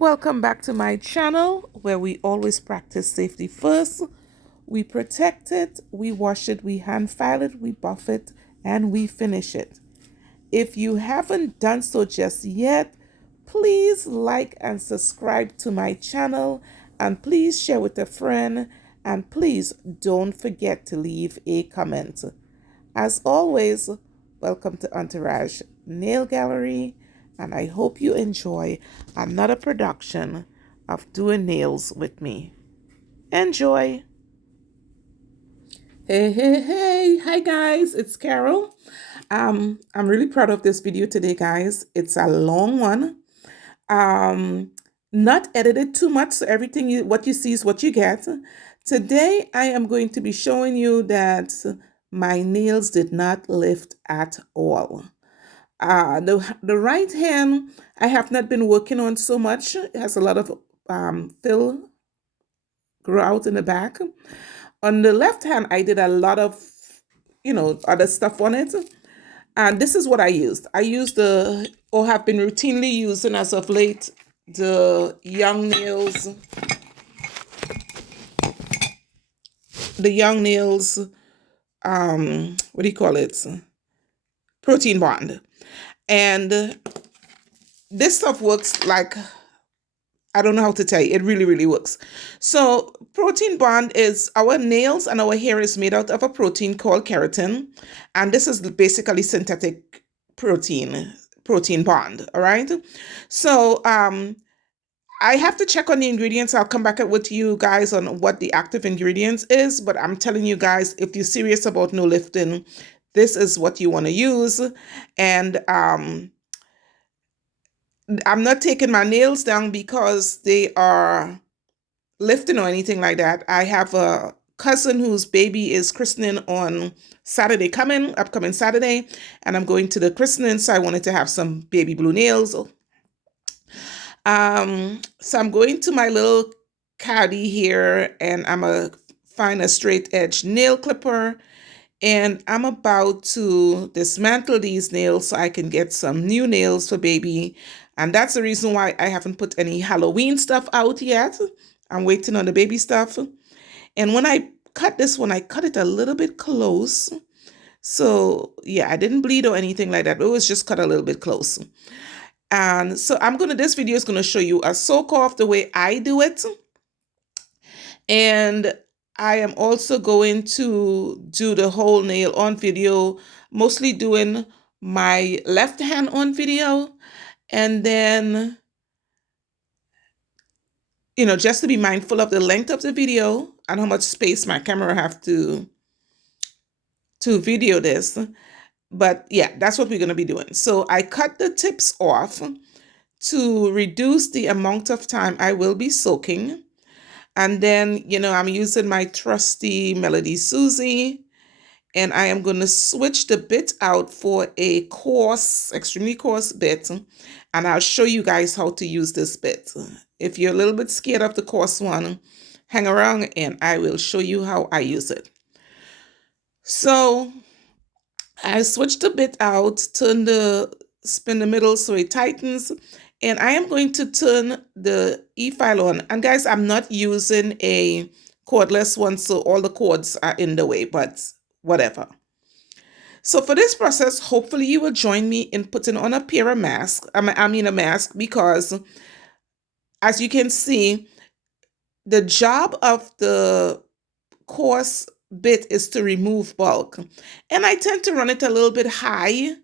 Welcome back to my channel where we always practice safety first. We protect it, we wash it, we hand file it, we buff it, and we finish it. If you haven't done so just yet, please like and subscribe to my channel, and please share with a friend, and please don't forget to leave a comment. As always, welcome to Entourage Nail Gallery, and I hope you enjoy another production of doing nails with me. Enjoy! Hey, hi guys, it's Carol. I'm really proud of this video today, guys. It's a long one. Not edited too much, so what you see is what you get. Today, I am going to be showing you that my nails did not lift at all. The right hand, I have not been working on so much. It has a lot of fill grow out in the back. On the left hand, I did a lot of, other stuff on it. And this is what I used. I used or have been routinely using as of late, the Young Nails, what do you call it? Protein Bond. And this stuff works like, I don't know how to tell you. It really, really works. So Protein Bond is, our nails and our hair is made out of a protein called keratin. And this is basically synthetic protein bond. All right. So I have to check on the ingredients. I'll come back with you guys on what the active ingredients is. But I'm telling you guys, if you're serious about no lifting, this is what you want to use. And I'm not taking my nails down because they are lifting or anything like that. I have a cousin whose baby is christening on upcoming Saturday, and I'm going to the christening, so I wanted to have some baby blue nails. So I'm going to my little caddy here, and I'm gonna find a straight edge nail clipper, and I'm about to dismantle these nails so I can get some new nails for baby. And that's the reason why I haven't put any Halloween stuff out yet. I'm waiting on the baby stuff. And when I cut this one, I cut it a little bit close. So yeah, I didn't bleed or anything like that. It was just cut a little bit close. And so this video is going to show you a soak off the way I do it. And I am also going to do the whole nail on video, mostly doing my left hand on video. And then, just to be mindful of the length of the video and how much space my camera have to video this. But yeah, that's what we're going to be doing. So I cut the tips off to reduce the amount of time I will be soaking. And then, I'm using my trusty Melody Susie, and I am going to switch the bit out for a coarse, extremely coarse bit. And I'll show you guys how to use this bit. If you're a little bit scared of the coarse one, hang around and I will show you how I use it. So I switched the bit out, spin the middle so it tightens. And I am going to turn the e-file on. And guys, I'm not using a cordless one, so all the cords are in the way, but whatever. So for this process, hopefully you will join me in putting on a pair of masks. A mask, because as you can see, the job of the coarse bit is to remove bulk. And I tend to run it a little bit high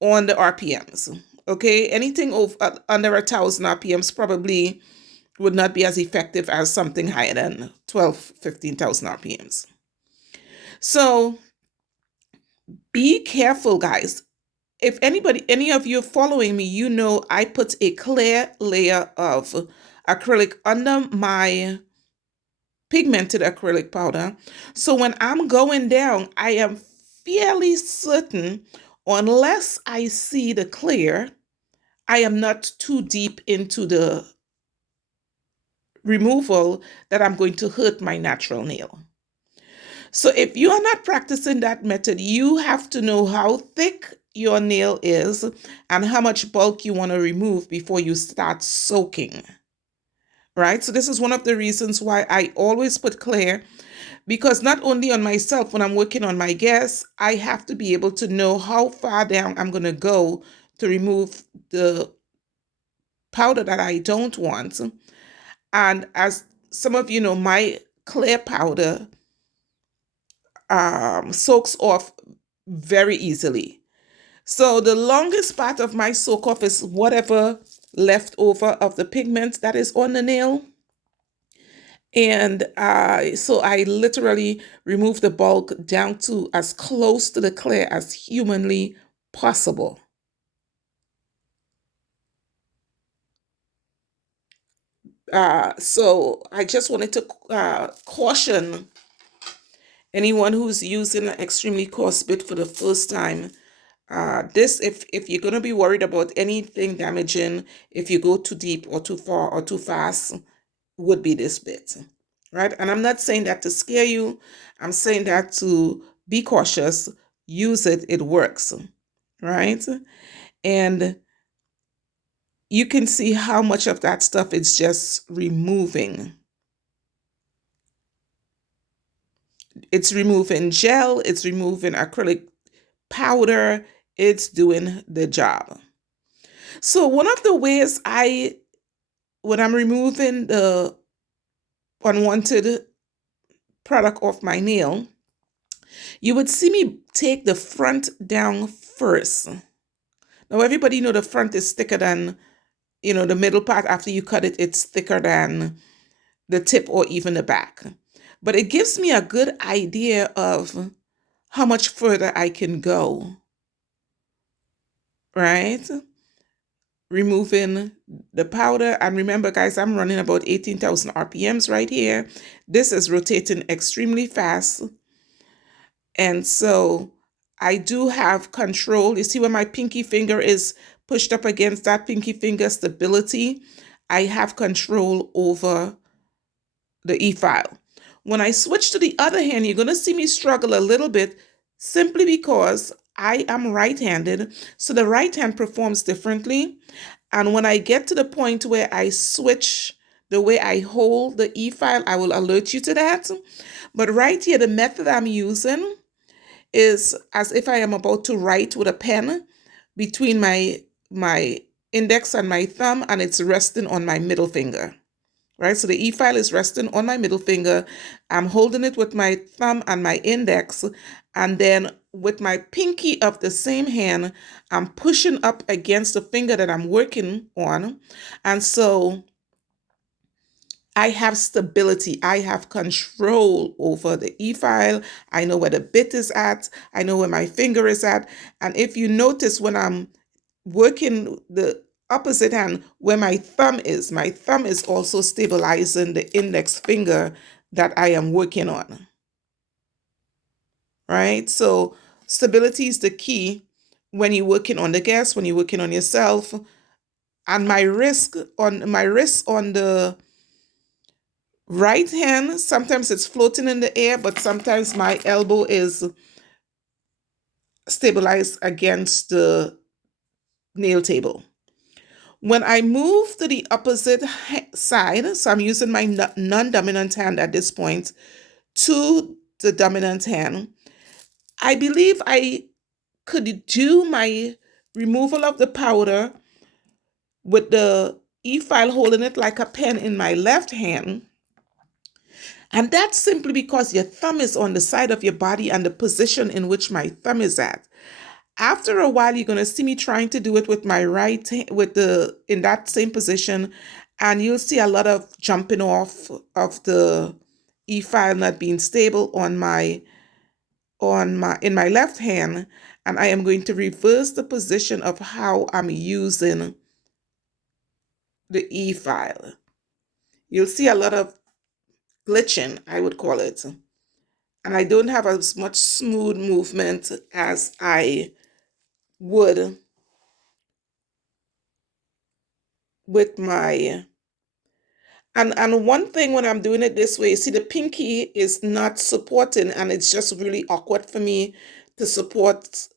on the RPMs. Okay, anything under 1,000 RPMs probably would not be as effective as something higher than 15,000 RPMs. So be careful, guys. If any of you are following me, I put a clear layer of acrylic under my pigmented acrylic powder. So when I'm going down, I am fairly certain, unless I see the clear, I am not too deep into the removal that I'm going to hurt my natural nail. So if you are not practicing that method, you have to know how thick your nail is and how much bulk you want to remove before you start soaking, right? So this is one of the reasons why I always put clear, because not only on myself, when I'm working on my guests, I have to be able to know how far down I'm going to go to remove the powder that I don't want. And as some of you know, my clear powder soaks off very easily. So the longest part of my soak off is whatever left over of the pigment that is on the nail. And so I literally remove the bulk down to as close to the clear as humanly possible. So I just wanted to caution anyone who's using an extremely coarse bit for the first time. This, if you're going to be worried about anything damaging, if you go too deep or too far or too fast, would be this bit, right? And I'm not saying that to scare you. I'm saying that to be cautious. Use it. It works, right? And you can see how much of that stuff is just removing. It's removing gel. It's removing acrylic powder. It's doing the job. So one of the ways when I'm removing the unwanted product off my nail, you would see me take the front down first. Now, everybody know the front is thicker than, the middle part. After you cut it, it's thicker than the tip or even the back. But it gives me a good idea of how much further I can go, right? Removing the powder. And remember, guys, I'm running about 18,000 RPMs right here. This is rotating extremely fast. And so I do have control. You see where my pinky finger is pushed up against that pinky finger stability? I have control over the e-file. When I switch to the other hand, you're going to see me struggle a little bit simply because I am right-handed. So the right hand performs differently. And when I get to the point where I switch the way I hold the e-file, I will alert you to that. But right here, the method I'm using is as if I am about to write with a pen between my index and my thumb, and it's resting on my middle finger. Right? So the e-file is resting on my middle finger. I'm holding it with my thumb and my index, and then with my pinky of the same hand, I'm pushing up against the finger that I'm working on. And so I have stability. I have control over the e-file. I know where the bit is at. I know where my finger is at. And if you notice when I'm working the opposite hand, where my thumb is also stabilizing the index finger that I am working on, right? So stability is the key when you're working on the guest, when you're working on yourself. And my wrist on the right hand, sometimes it's floating in the air, but sometimes my elbow is stabilized against the nail table. When I move to the opposite side, so I'm using my non-dominant hand at this point to the dominant hand, I believe I could do my removal of the powder with the e-file holding it like a pen in my left hand. And that's simply because your thumb is on the side of your body and the position in which my thumb is at. After a while, you're going to see me trying to do it with my right hand, in that same position, and you'll see a lot of jumping off of the e-file not being stable in my left hand, and I am going to reverse the position of how I'm using the e-file. You'll see a lot of glitching, I would call it. And I don't have as much smooth movement as I would with my, and one thing when I'm doing it this way, you see the pinky is not supporting, and it's just really awkward for me to support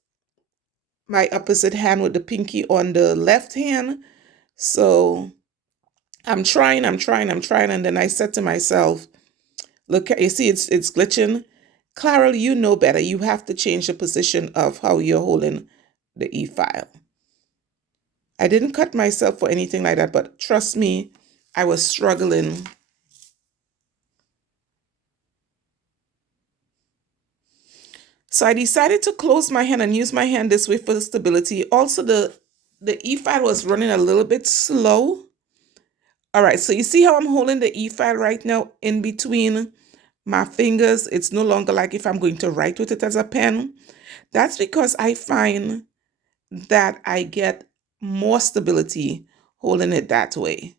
my opposite hand with the pinky on the left hand. So I'm trying, and then I said to myself, look, you see, it's glitching. Clarel, you know better. You have to change the position of how you're holding the e-file. I didn't cut myself or anything like that, but trust me, I was struggling. So I decided to close my hand and use my hand this way for the stability. Also, the e-file was running a little bit slow. All right, so you see how I'm holding the e-file right now in between my fingers? It's no longer like if I'm going to write with it as a pen. That's because I find that I get more stability holding it that way.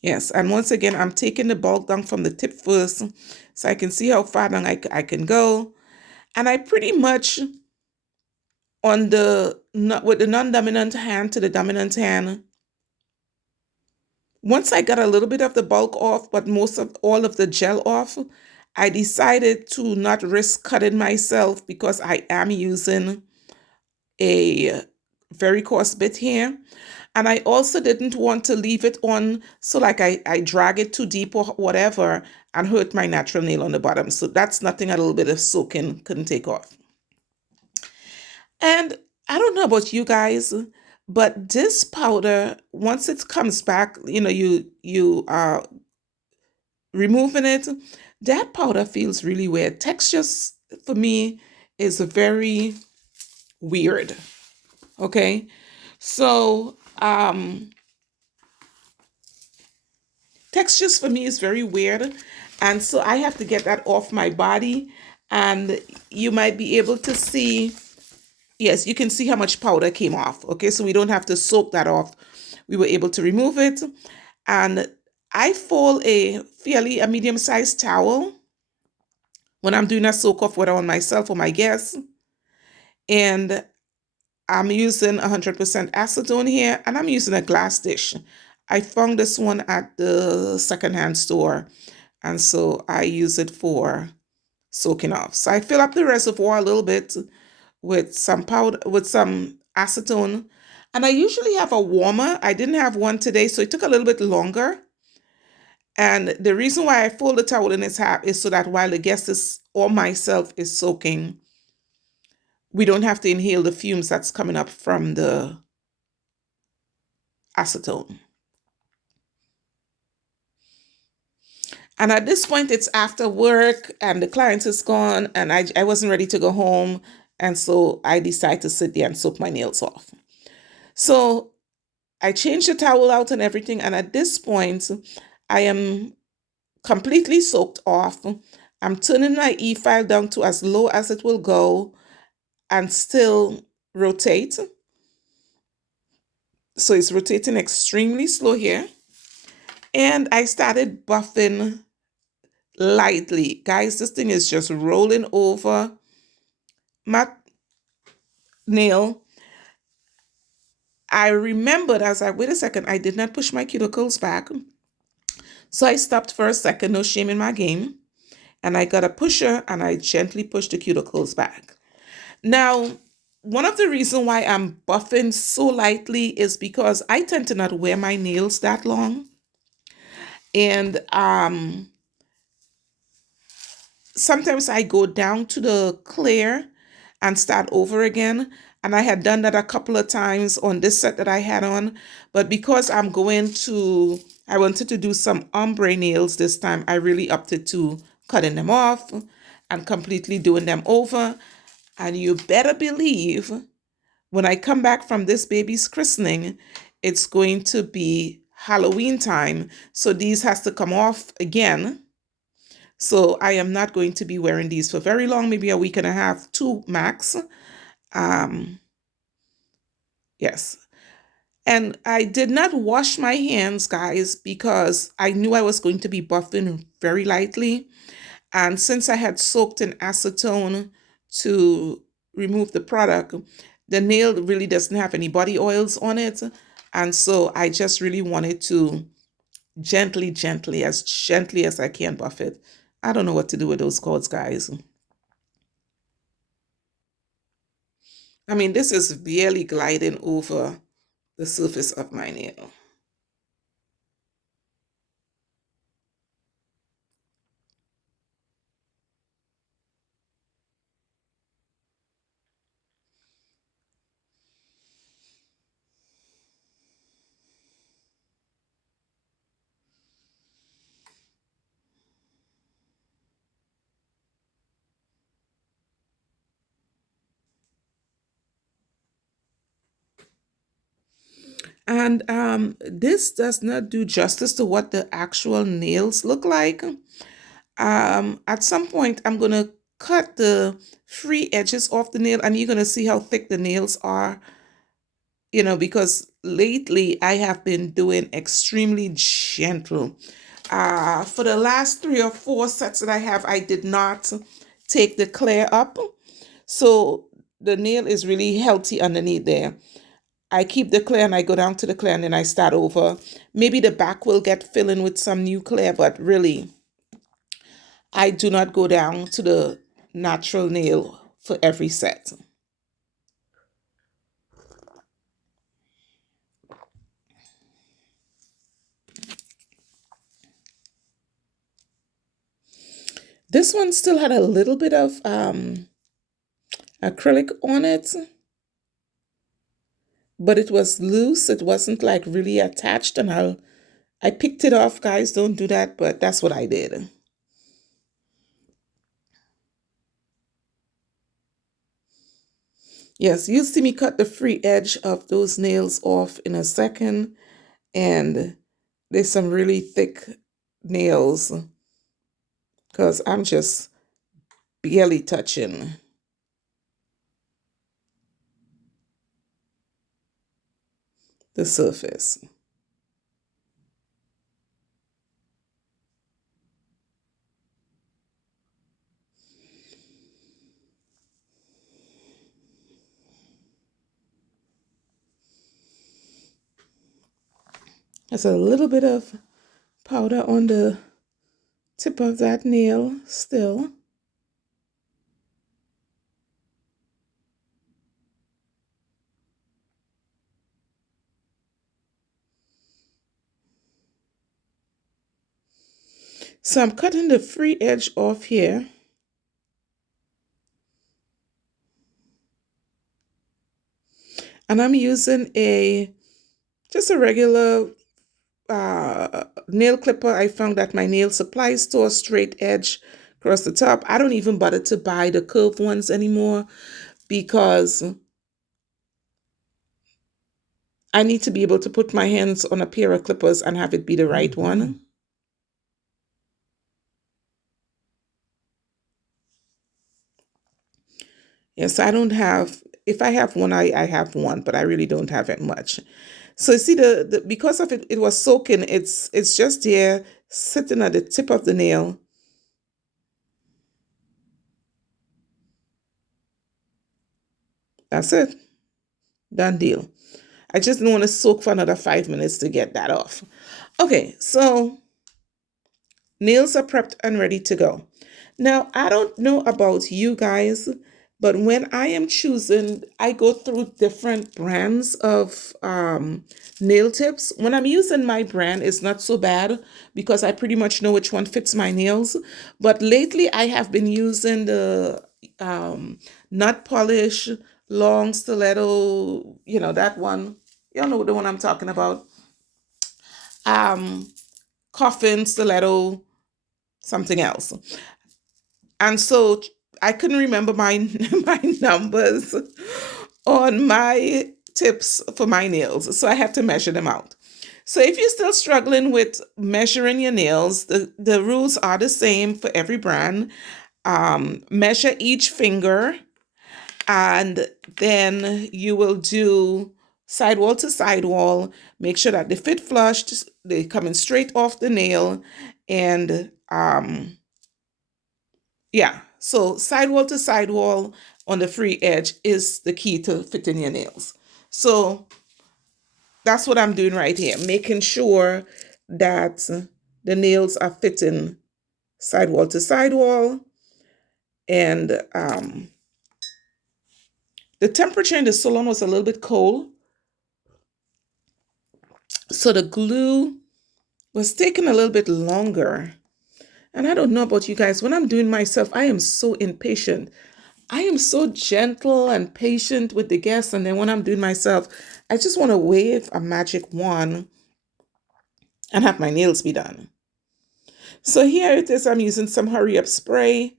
Yes, and once again, I'm taking the bulk down from the tip first so I can see how far down I can go. And I pretty much, on the with the non-dominant hand to the dominant hand, once I got a little bit of the bulk off, but most of all of the gel off, I decided to not risk cutting myself because I am using a very coarse bit here. And I also didn't want to leave it on so like I drag it too deep or whatever and hurt my natural nail on the bottom. So that's nothing a little bit of soaking couldn't take off. And I don't know about you guys, but this powder, once it comes back, you are removing it, that powder feels really weird. Textures for me is very weird. Okay. So textures for me is very weird. And so I have to get that off my body. And you might be able to see, yes, you can see how much powder came off. Okay, so we don't have to soak that off. We were able to remove it. And I fold a medium-sized towel when I'm doing a soak off, whether on myself or my guests. And I'm using 100% acetone here, and I'm using a glass dish. I found this one at the secondhand store, and so I use it for soaking off. So I fill up the reservoir a little bit with some powder, with some acetone, and I usually have a warmer. I didn't have one today, so it took a little bit longer. And the reason why I fold the towel in its half is so that while the guest is or myself is soaking, we don't have to inhale the fumes that's coming up from the acetone. And at this point, it's after work and the client is gone and I wasn't ready to go home. And so I decided to sit there and soak my nails off. So I changed the towel out and everything. And at this point, I am completely soaked off. I'm turning my e-file down to as low as it will go and still rotate. So it's rotating extremely slow here. And I started buffing lightly. Guys, this thing is just rolling over my nail. I remembered as wait a second, I did not push my cuticles back. So I stopped for a second, no shame in my game. And I got a pusher and I gently pushed the cuticles back. Now, one of the reasons why I'm buffing so lightly is because I tend to not wear my nails that long. And sometimes I go down to the clear and start over again. And I had done that a couple of times on this set that I had on. But because I wanted to do some ombre nails this time, I really opted to cutting them off and completely doing them over. And you better believe when I come back from this baby's christening, it's going to be Halloween time. So these has to come off again. So I am not going to be wearing these for very long, maybe a week and a half, 2 max. Yes. And I did not wash my hands, guys, because I knew I was going to be buffing very lightly. And since I had soaked in acetone to remove the product, the nail really doesn't have any body oils on it. And so I just really wanted to gently as I can buff it I don't know what to do with those cords, guys. I mean, this is barely gliding over the surface of my nail. And this does not do justice to what the actual nails look like. At some point, I'm going to cut the free edges off the nail, and you're going to see how thick the nails are, because lately I have been doing extremely gentle. For the last 3 or 4 sets that I have, I did not take the clear up. So the nail is really healthy underneath there. I keep the clear and I go down to the clear and then I start over. Maybe the back will get filling with some new clear, but really, I do not go down to the natural nail for every set. This one still had a little bit of acrylic on it, but it was loose. It wasn't like really attached, and I picked it off, guys. Don't do that, but that's what I did. Yes, you'll see me cut the free edge of those nails off in a second, and there's some really thick nails because I'm just barely touching the surface. There's a little bit of powder on the tip of that nail still. So I'm cutting the free edge off here. And I'm using just a regular nail clipper I found at my nail supply store, straight edge across the top. I don't even bother to buy the curved ones anymore because I need to be able to put my hands on a pair of clippers and have it be the right one. Yes, I don't have, if I have one, I have one, but I really don't have it much. So you see the because of it was soaking, it's just there sitting at the tip of the nail. That's it. Done deal. I just didn't want to soak for another 5 minutes to get that off. Okay, so nails are prepped and ready to go. Now, I don't know about you guys, but when I am choosing, I go through different brands of nail tips. When I'm using my brand, it's not so bad because I pretty much know which one fits my nails. But lately, I have been using the nut polish, long stiletto, that one. Y'all know the one I'm talking about. Um, Coffin, stiletto, something else. And so I couldn't remember my my numbers on my tips for my nails. So I had to measure them out. So if you're still struggling with measuring your nails, the rules are the same for every brand. Measure each finger, and then you will do sidewall to sidewall. Make sure that they fit flush, they coming straight off the nail, and yeah, so sidewall to sidewall on the free edge is the key to fitting your nails. So that's what I'm doing right here, making sure that the nails are fitting sidewall to sidewall. And the temperature in the salon was a little bit cold, so the glue was taking a little bit longer. And I don't know about you guys, when I'm doing myself, I am so impatient. I am so gentle and patient with the guests. And then when I'm doing myself, I just want to wave a magic wand and have my nails be done. So here it is. I'm using some hurry up spray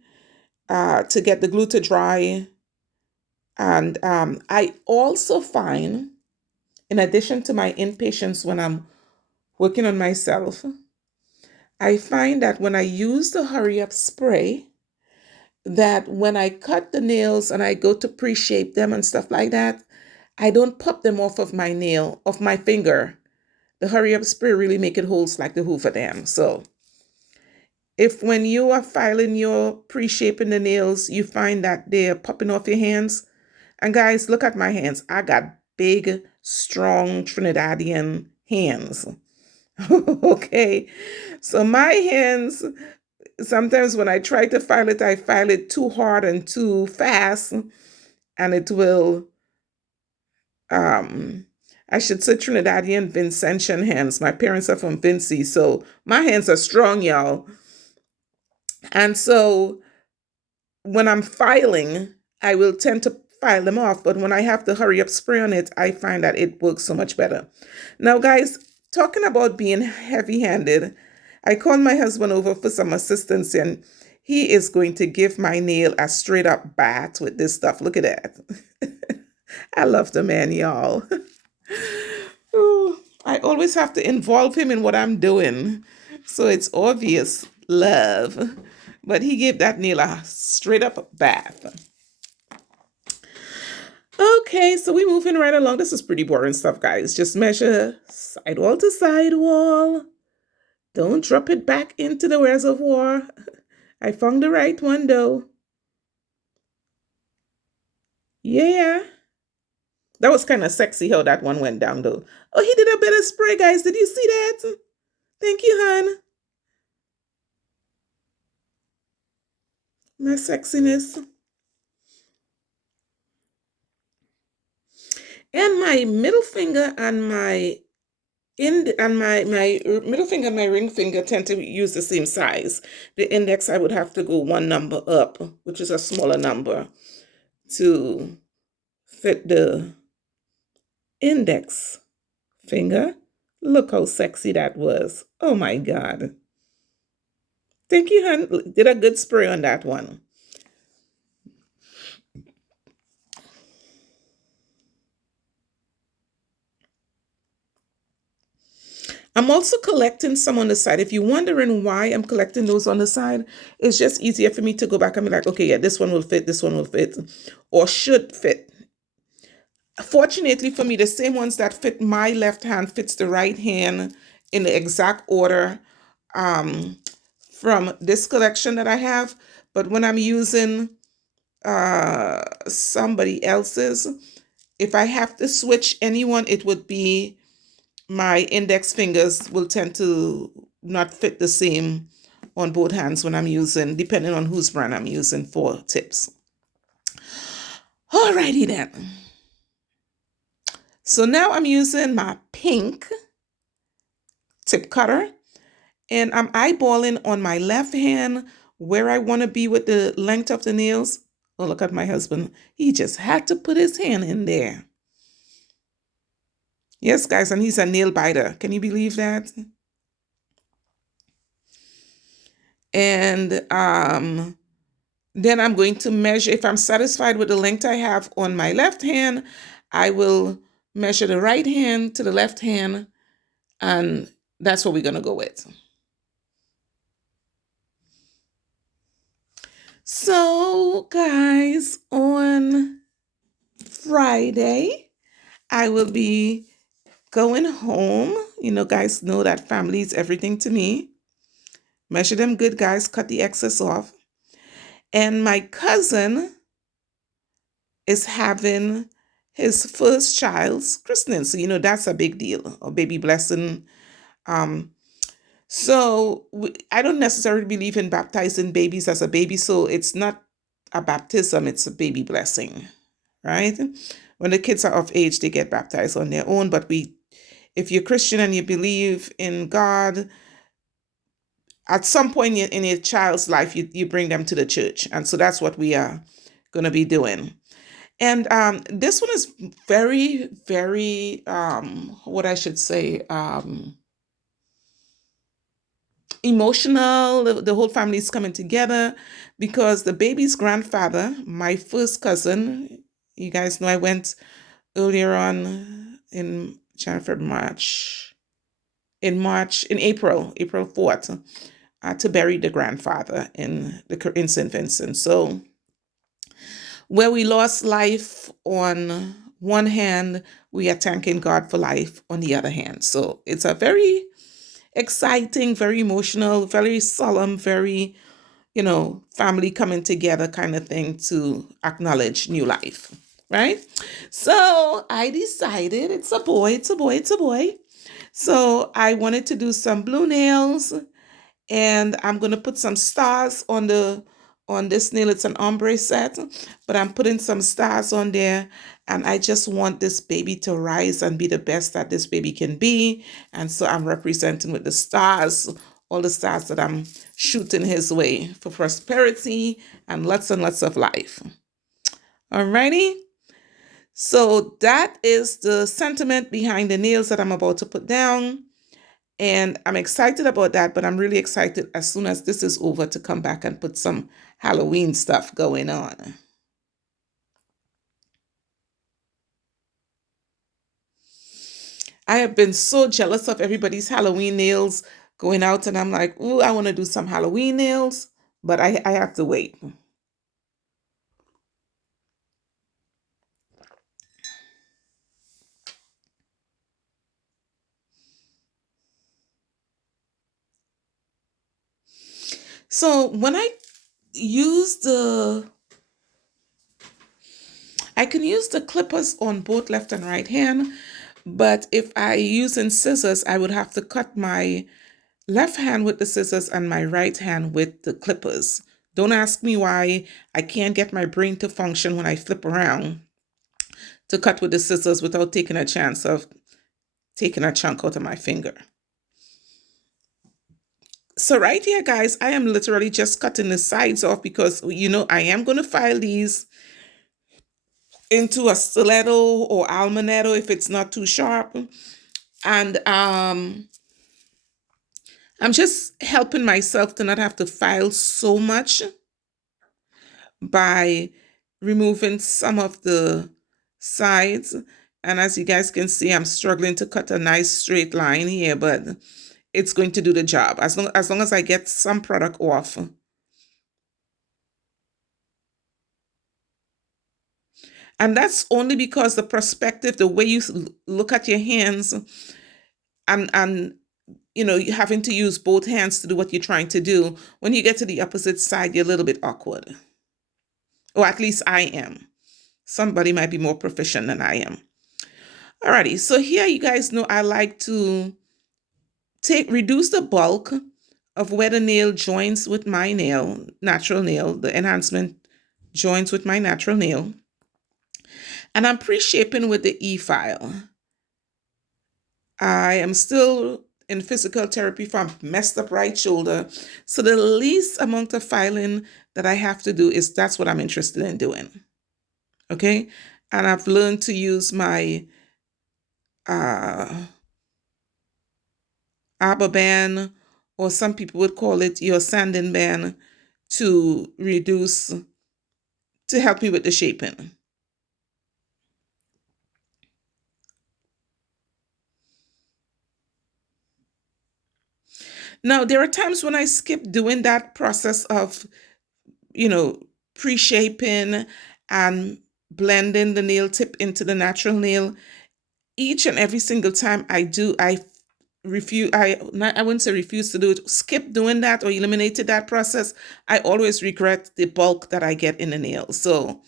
to get the glue to dry. And I also find, in addition to my impatience when I'm working on myself, I find that when I use the hurry up spray, that when I cut the nails and I go to pre-shape them and stuff like that, I don't pop them off of my nail, off my finger. The hurry up spray really make it holds like the Hoover Dam. So if when you are filing your pre-shaping the nails, you find that they're popping off your hands, and guys, look at my hands. I got big, strong Trinidadian hands. Okay. So my hands, sometimes when I try to file it, I file it too hard and too fast, and it will, I should say Trinidadian Vincentian hands. My parents are from Vincy, so my hands are strong, y'all. And so when I'm filing, I will tend to file them off, but when I have to hurry up spray on it, I find that it works so much better. Now, guys, talking about being heavy-handed, I called my husband over for some assistance, and he is going to give my nail a straight up bath with this stuff. Look at that. I love the man, y'all. Ooh, I always have to involve him in what I'm doing, so it's obvious love. But he gave that nail a straight up bath. Okay, so we're moving right along. This is pretty boring stuff, guys. Just measure sidewall to sidewall. Don't drop it back into the reservoir. I found the right one, though. Yeah. That was kind of sexy how that one went down, though. Oh, he did a bit of spray, guys. Did you see that? Thank you, hon. My sexiness. And my middle finger and my my middle finger and my ring finger tend to use the same size. The index, I would have to go one number up, which is a smaller number, to fit the index finger. Look how sexy that was. Oh my God. Thank you, hon. Did a good spray on that one. I'm also collecting some on the side. If you're wondering why I'm collecting those on the side, it's just easier for me to go back and be like, okay, yeah, this one will fit, this one will fit, or should fit. Fortunately for me, the same ones that fit my left hand fits the right hand in the exact order from this collection that I have. But when I'm using somebody else's, if I have to switch anyone, it would be my index fingers will tend to not fit the same on both hands when I'm using, depending on whose brand I'm using for tips. Alrighty then. So now I'm using my pink tip cutter, and I'm eyeballing on my left hand where I want to be with the length of the nails. Oh, look at my husband. He just had to put his hand in there. Yes, guys, and he's a nail biter. Can you believe that? And then I'm going to measure. If I'm satisfied with the length I have on my left hand, I will measure the right hand to the left hand, and that's what we're going to go with. So, guys, on Friday, I will be going home. You know, guys know that family is everything to me. Measure them good, guys. Cut the excess off. And my cousin is having his first child's christening. So, you know, that's a big deal, a baby blessing. So I don't necessarily believe in baptizing babies as a baby. So it's not a baptism, it's a baby blessing, right? When the kids are of age, they get baptized on their own. But if you're Christian and you believe in God, at some point in a child's life, you bring them to the church. And so that's what we are going to be doing. And this one is very, very, what I should say, emotional. The whole family is coming together because the baby's grandfather, my first cousin, you guys know I went earlier on in January, March, in April 4th, to bury the grandfather in St. Vincent. So where we lost life on one hand, we are thanking God for life on the other hand. So it's a very exciting, very emotional, very solemn, very, family coming together kind of thing to acknowledge new life, right? So I decided it's a boy, it's a boy, it's a boy. So I wanted to do some blue nails, and I'm going to put some stars on this nail. It's an ombre set, but I'm putting some stars on there, and I just want this baby to rise and be the best that this baby can be. And so I'm representing with the stars, all the stars that I'm shooting his way for prosperity and lots of life. Alrighty. So that is the sentiment behind the nails that I'm about to put down. And I'm excited about that, but I'm really excited as soon as this is over to come back and put some Halloween stuff going on. I have been so jealous of everybody's Halloween nails going out, and I'm like, ooh, I want to do some Halloween nails, but I have to wait. So when I can use the clippers on both left and right hand, but if I using scissors, I would have to cut my left hand with the scissors and my right hand with the clippers. Don't ask me why I can't get my brain to function when I flip around to cut with the scissors without taking a chance of taking a chunk out of my finger. So right here, guys, I am literally just cutting the sides off because, I am going to file these into a stiletto or almanetto if it's not too sharp. And I'm just helping myself to not have to file so much by removing some of the sides. And as you guys can see, I'm struggling to cut a nice straight line here, but it's going to do the job as long as I get some product off. And that's only because the perspective, the way you look at your hands, and you having to use both hands to do what you're trying to do. When you get to the opposite side, you're a little bit awkward. Or at least I am. Somebody might be more proficient than I am. Alrighty, so here you guys know I like to reduce the bulk of where the nail joins with my nail, natural nail, the enhancement joins with my natural nail. And I'm pre-shaping with the E-file. I am still in physical therapy for a messed up right shoulder. So the least amount of filing that I have to do that's what I'm interested in doing. Okay. And I've learned to use my arbor band, or some people would call it your sanding band, to help me with the shaping. Now, there are times when I skip doing that process of, pre-shaping and blending the nail tip into the natural nail. Each and every single time I do, I wouldn't say refuse to do it, skip doing that or eliminated that process. I always regret the bulk that I get in the nail. So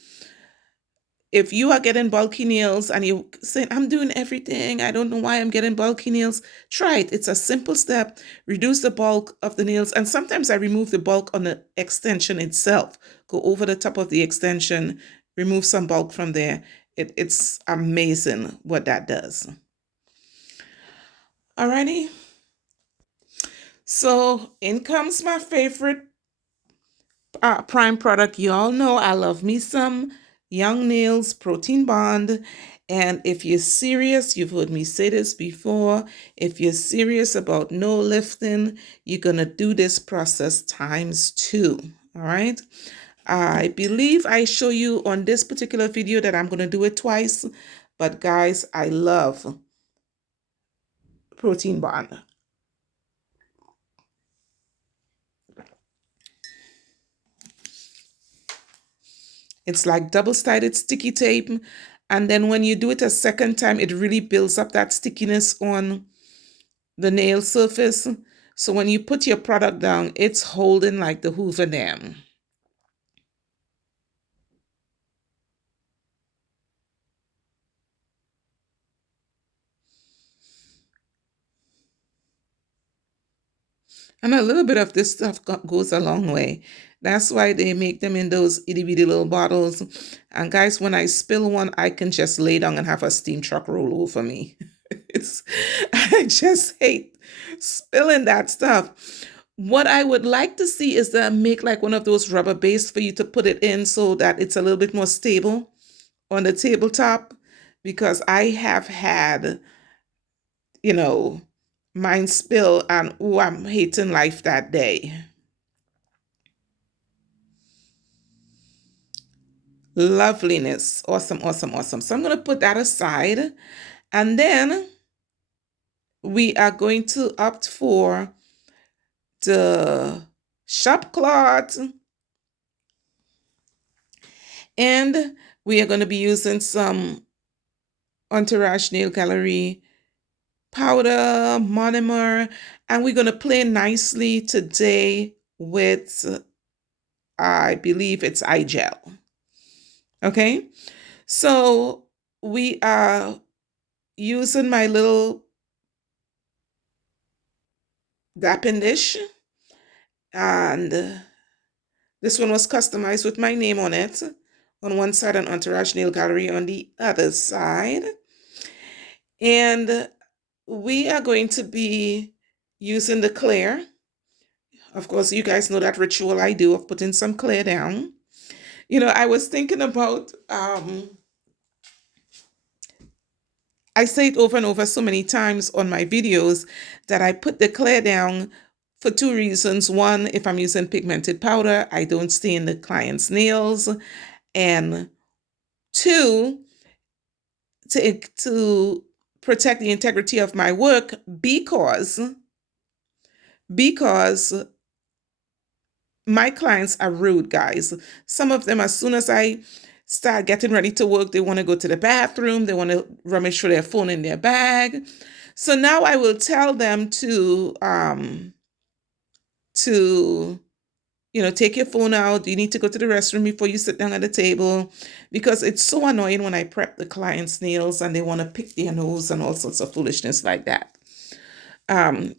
if you are getting bulky nails and you saying, I'm doing everything, I don't know why I'm getting bulky nails, try it. It's a simple step. Reduce the bulk of the nails. And sometimes I remove the bulk on the extension itself. Go over the top of the extension, remove some bulk from there. It's amazing what that does. Alrighty. So in comes my favorite prime product. You all know I love me some Young Nails Protein Bond. And if you're serious, you've heard me say this before, if you're serious about no lifting, you're going to do this process times 2. All right. I believe I show you on this particular video that I'm going to do it twice. But guys, I love Protein Bond. It's like double-sided sticky tape. And then when you do it a second time, it really builds up that stickiness on the nail surface. So when you put your product down, it's holding like the Hoover Dam. And a little bit of this stuff goes a long way. That's why they make them in those itty bitty little bottles. And guys, when I spill one, I can just lay down and have a steam truck roll over me. I just hate spilling that stuff. What I would like to see is that make like one of those rubber bases for you to put it in so that it's a little bit more stable on the tabletop, because I have had, mine spill and oh, I'm hating life that day. Loveliness. Awesome, awesome, awesome. So I'm going to put that aside. And then we are going to opt for the shop cloth. And we are going to be using some Entourage Nail Gallery powder, monomer, and we're going to play nicely today with, I believe it's Igel. Okay, so we are using my little dapping dish, and this one was customized with my name on it. On one side, an Entourage Nail Gallery on the other side. And we are going to be using the clear. Of course, you guys know that ritual I do of putting some clear down. I was thinking about, I say it over and over so many times on my videos that I put the clear down for 2 reasons. One, if I'm using pigmented powder, I don't stain the client's nails. And 2, to protect the integrity of my work, because my clients are rude, guys. Some of them, as soon as I start getting ready to work, they want to go to the bathroom. They want to rummage for their phone in their bag. So now I will tell them to take your phone out. You need to go to the restroom before you sit down at the table, because it's so annoying when I prep the client's nails and they want to pick their nose and all sorts of foolishness like that.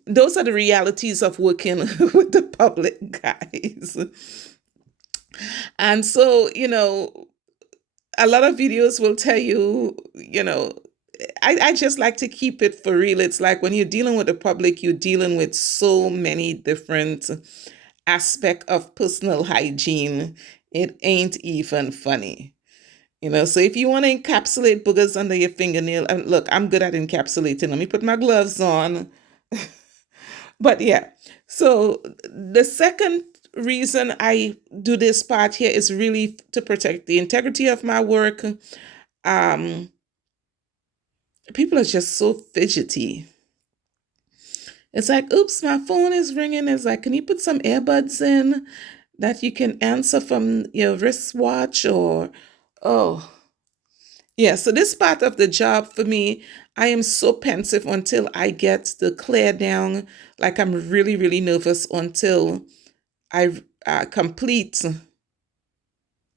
Those are the realities of working with the public, guys. And so, a lot of videos will tell you, I just like to keep it for real. It's like when you're dealing with the public, you're dealing with so many different aspects of personal hygiene. It ain't even funny. So if you want to encapsulate boogers under your fingernail, and look, I'm good at encapsulating. Let me put my gloves on. But yeah, so the second reason I do this part here is really to protect the integrity of my work. People are just so fidgety. It's like, oops, my phone is ringing. It's like, can you put some earbuds in that you can answer from your wristwatch or, oh. Yeah, so this part of the job for me, I am so pensive until I get the clear down. Like I'm really, really nervous until I complete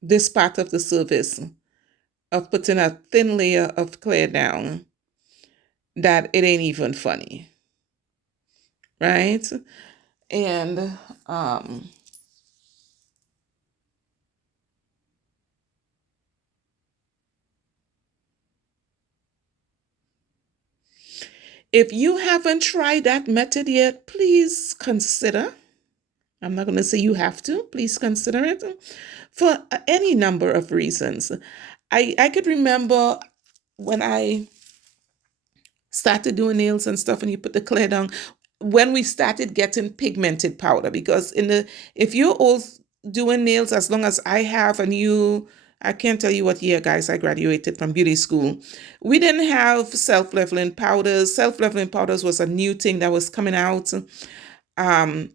this part of the service of putting a thin layer of clear down that it ain't even funny, right? And um, if you haven't tried that method yet, please consider. I'm not going to say you have to. Please consider it for any number of reasons. I could remember when I started doing nails and stuff and you put the clear down, when we started getting pigmented powder, because if you're all doing nails as long as I have, and I can't tell you what year, guys, I graduated from beauty school, we didn't have self-leveling powders. Self-leveling powders was a new thing that was coming out. um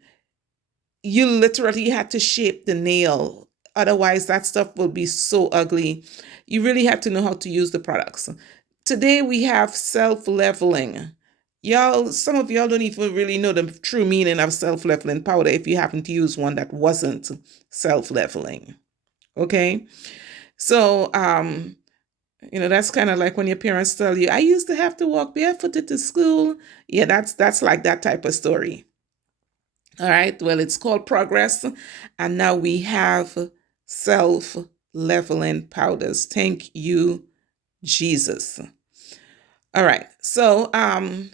you literally had to shape the nail. Otherwise, that stuff will be so ugly. You really have to know how to use the products. Today, we have self-leveling. Y'all, some of y'all don't even really know the true meaning of self-leveling powder if you happen to use one that wasn't self-leveling. Okay? So, that's kind of like when your parents tell you, I used to have to walk barefooted to school. Yeah, that's like that type of story. All right, well, it's called progress. And now we have self leveling powders. Thank you, Jesus. All right, so, and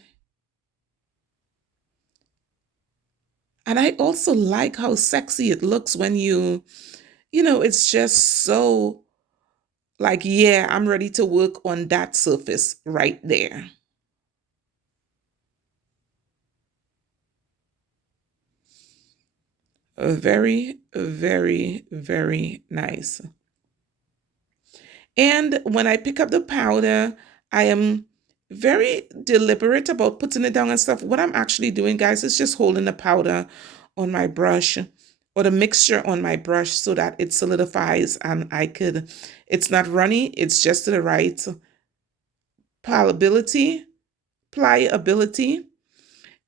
I also like how sexy it looks when it's just so like, yeah, I'm ready to work on that surface right there. Very, very, very nice. And when I pick up the powder, I am very deliberate about putting it down and stuff. What I'm actually doing, guys, is just holding the powder on my brush or the mixture on my brush so that it solidifies and it's not runny, it's just to the right pliability, pliability.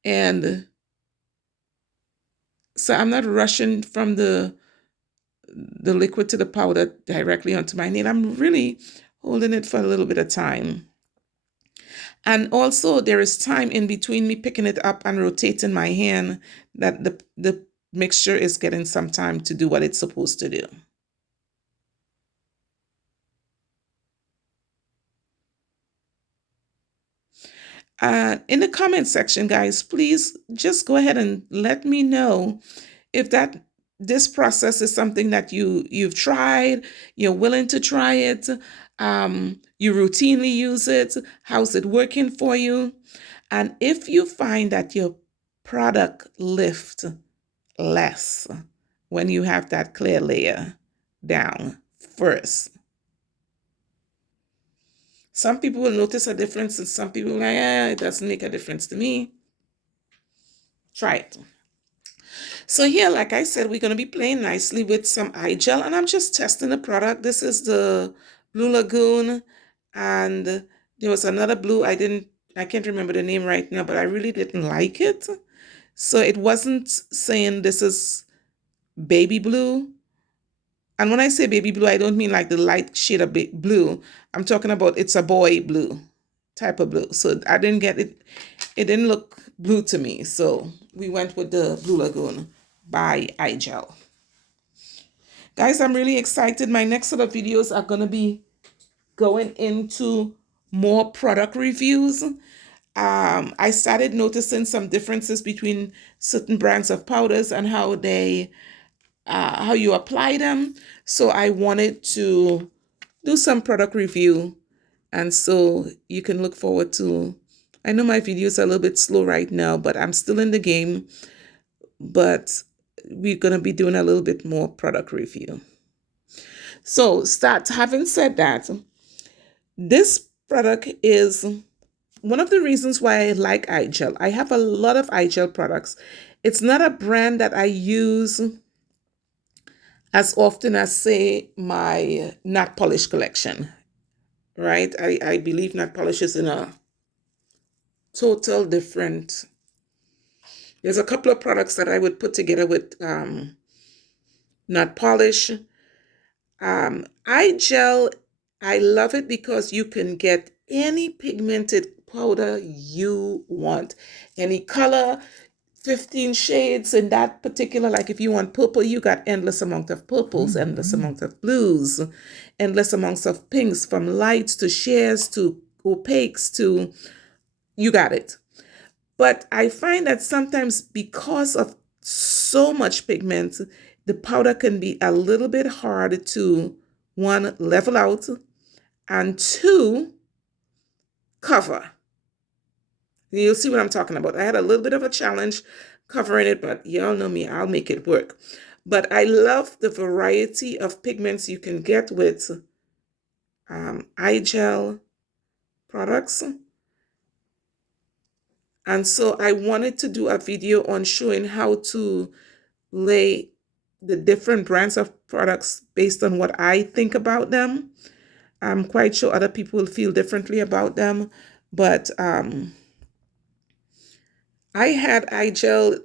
And so I'm not rushing from the liquid to the powder directly onto my nail. I'm really holding it for a little bit of time. And also, there is time in between me picking it up and rotating my hand that the mixture is getting some time to do what it's supposed to do. In the comment section, guys, please just go ahead and let me know if this process is something that you've tried, you're willing to try it, you routinely use it, how's it working for you? And if you find that your product lift less when you have that clear layer down first. Some people will notice a difference and some people will like, it doesn't make a difference to me. Try it. So here, like I said, we're going to be playing nicely with some eye gel, and I'm just testing the product. This is the Blue Lagoon, and there was another blue. I can't remember the name right now, but I really didn't like it. So it wasn't saying this is baby blue. And when I say baby blue, I don't mean like the light shade of blue. I'm talking about it's a boy blue type of blue. So I didn't get it. It didn't look blue to me. So we went with the Blue Lagoon by Igel. Guys, I'm really excited. My next set of videos are going to be going into more product reviews. I started noticing some differences between certain brands of powders and how you apply them. So I wanted to do some product review. And so you can look forward to, I know my videos are a little bit slow right now, but I'm still in the game. But we're going to be doing a little bit more product review. So having said that, this product is one of the reasons why I like Igel. I have a lot of Igel products. It's not a brand that I use as often as, say, my Not Polish collection, right? I believe Not Polish is in a total different. There's a couple of products that I would put together with Not Polish. Igel I love it because you can get any pigmented powder you want, any color, 15 shades in that particular, like if you want purple, you got endless amount of purples, endless amount of blues, endless amounts of pinks, from lights to sheers to opaques to, you got it. But I find that sometimes because of so much pigment, the powder can be a little bit hard to, one, level out, and two, cover. You'll see what I'm talking about. I had a little bit of a challenge covering it, but y'all know me, I'll make it work. But I love the variety of pigments you can get with Igel products. And so I wanted to do a video on showing how to lay the different brands of products based on what I think about them. I'm quite sure other people will feel differently about them, but I had Igel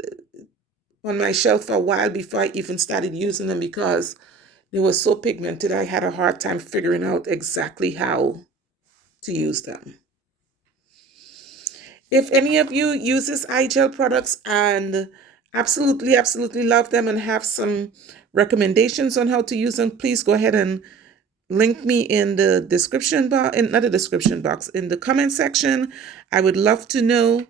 on my shelf for a while before I even started using them because they were so pigmented. I had a hard time figuring out exactly how to use them. If any of you uses Igel products and absolutely love them and have some recommendations on how to use them, please go ahead and link me in the description box, in not the description box, in the comment section. I would love to know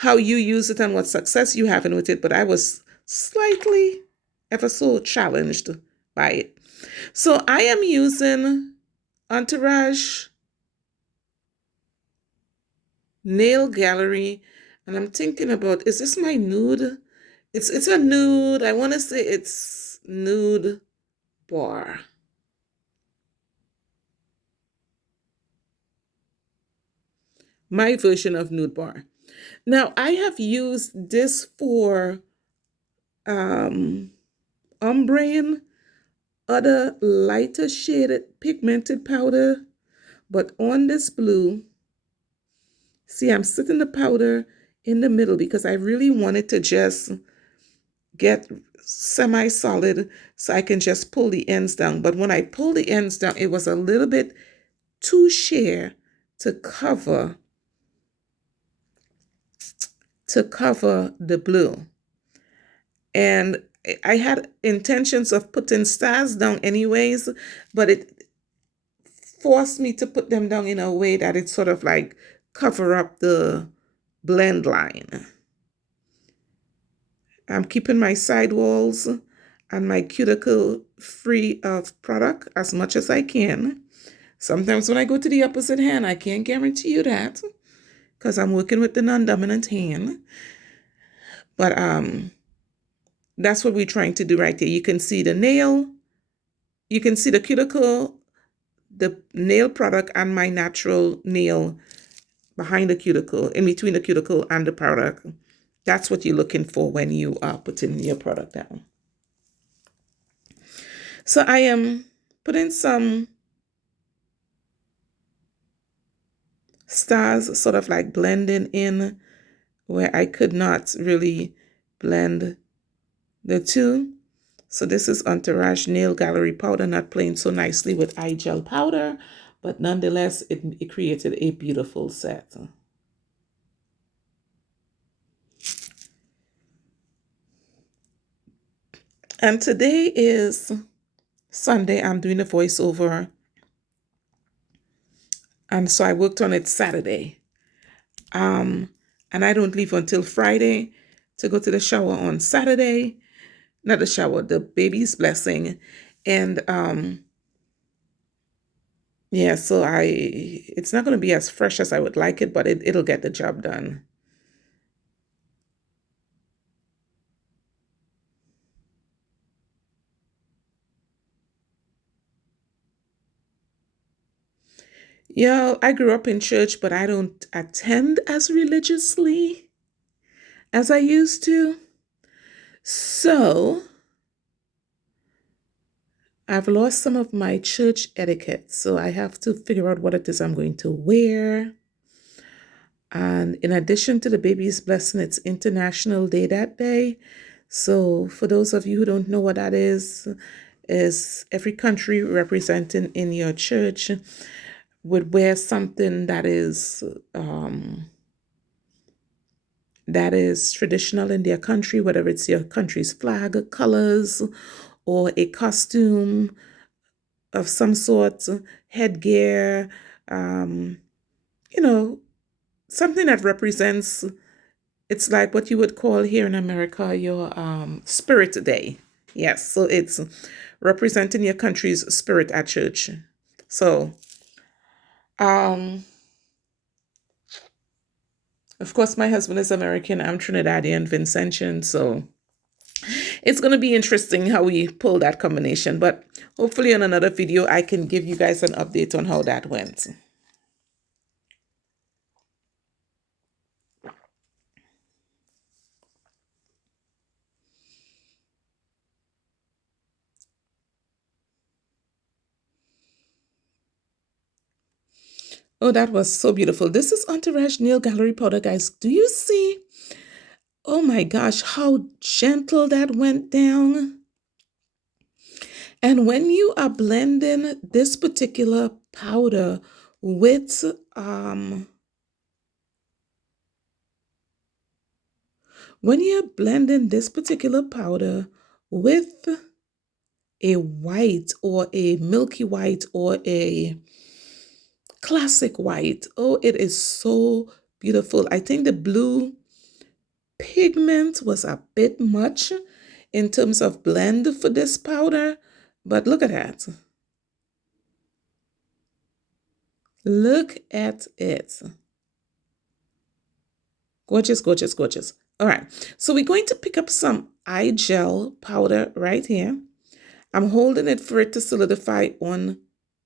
how you use it and what success you having with it, but I was slightly, ever so challenged by it. So I am using Entourage Nail Gallery, and I'm thinking about, is this my nude? It's a nude. I want to say it's nude bar. My version of nude bar. Now I have used this for ombre, other lighter shaded pigmented powder, but on this blue, see, I'm sitting the powder in the middle because I really wanted to just get semi-solid so I can just pull the ends down. But when I pull the ends down, it was a little bit too sheer to cover the blue. And I had intentions of putting stars down anyways, but it forced me to put them down in a way that it sort of like cover up the blend line. I'm keeping my sidewalls and my cuticle free of product as much as I can. Sometimes when I go to the opposite hand, I can't guarantee you that because I'm working with the non-dominant hand. But that's what we're trying to do right there. You can see the nail, you can see the cuticle, the nail product, and my natural nail behind the cuticle, in between the cuticle and the product. That's what you're looking for when you are putting your product down. So I am putting some stars, sort of like blending in where I could not really blend the two. So this is Entourage Nail Gallery powder, not playing so nicely with Igel powder, but nonetheless, it created a beautiful set. And today is Sunday. I'm doing a voiceover. And so I worked on it Saturday. And I don't leave until Friday to go to the shower on Saturday. Not the shower, the baby's blessing. And yeah, so it's not going to be as fresh as I would like it, but it'll get the job done. Yeah, I grew up in church, but I don't attend as religiously as I used to. So I've lost some of my church etiquette. So I have to figure out what it is I'm going to wear. And in addition to the baby's blessing, it's International Day that day. So for those of you who don't know what that is, is every country representing in your church would wear something that is traditional in their country, whether it's your country's flag colors or a costume of some sort, headgear, um, you know, something that represents, it's like what you would call here in America your Spirit Day. Yes, so it's representing your country's spirit at church. So, um, of course, my husband is American. I'm Trinidadian, Vincentian. So it's going to be interesting how we pull that combination. But hopefully, on another video, I can give you guys an update on how that went. Oh, that was so beautiful. This is Entourage Nail Gallery powder, guys. Do you see? Oh my gosh, how gentle that went down. And when you are blending this particular powder with when you're blending this particular powder with a white or a milky white or a classic white, oh, it is so beautiful. I think the blue pigment was a bit much in terms of blend for this powder, but look at that. Look at it. Gorgeous, gorgeous, gorgeous. All right, so we're going to pick up some Igel powder right here. I'm holding it for it to solidify on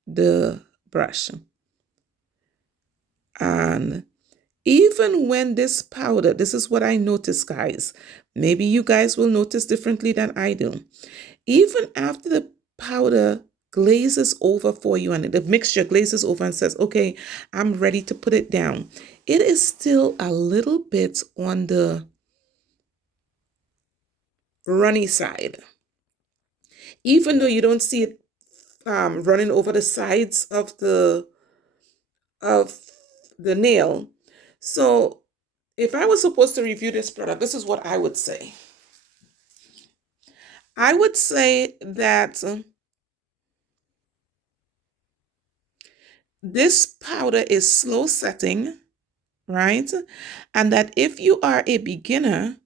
the brush. And even when this powder, this is what I notice, guys. Maybe you guys will notice differently than I do. Even after the powder glazes over for you and the mixture glazes over and says, okay, I'm ready to put it down, it is still a little bit on the runny side. Even though you don't see it running over the sides of the nail. So if I was supposed to review this product, this is what I would say. I would say that this powder is slow setting, right? And that if you are a beginner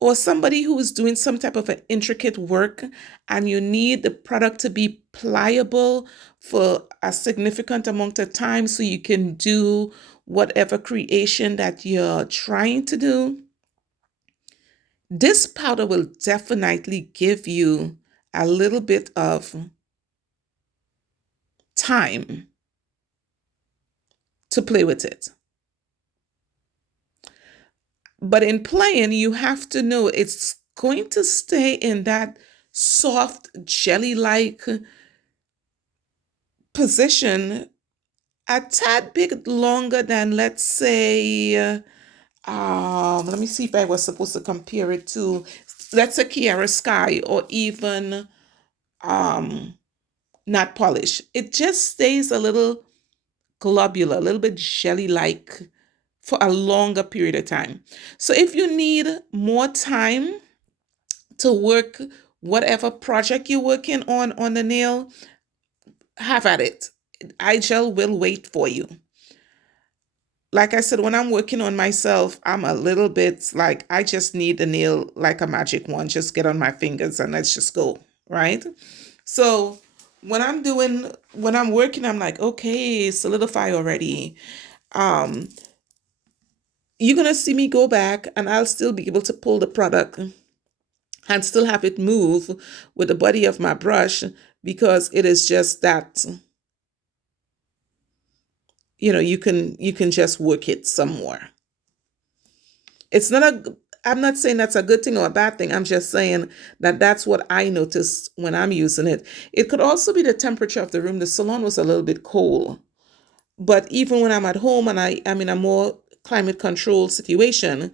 or somebody who is doing some type of an intricate work and you need the product to be pliable for a significant amount of time so you can do whatever creation that you're trying to do, this powder will definitely give you a little bit of time to play with it. But in playing, you have to know it's going to stay in that soft, jelly-like position a tad bit longer than, let's say, let me see if I was supposed to compare it to, let's say, Kiara Sky or even Not Polish. It just stays a little globular, a little bit jelly-like for a longer period of time. So if you need more time to work whatever project you're working on the nail, have at it. iGel will wait for you. Like I said, when I'm working on myself, I'm a little bit like, I just need the nail like a magic wand, just get on my fingers and let's just go, right? So when I'm working, I'm like, okay, solidify already. You're gonna see me go back and I'll still be able to pull the product and still have it move with the body of my brush because it is just that, you can just work it some more. It's not I'm not saying that's a good thing or a bad thing. I'm just saying that that's what I noticed when I'm using it. It could also be the temperature of the room. The salon was a little bit cold. But even when I'm at home and I'm in a more climate controlled situation,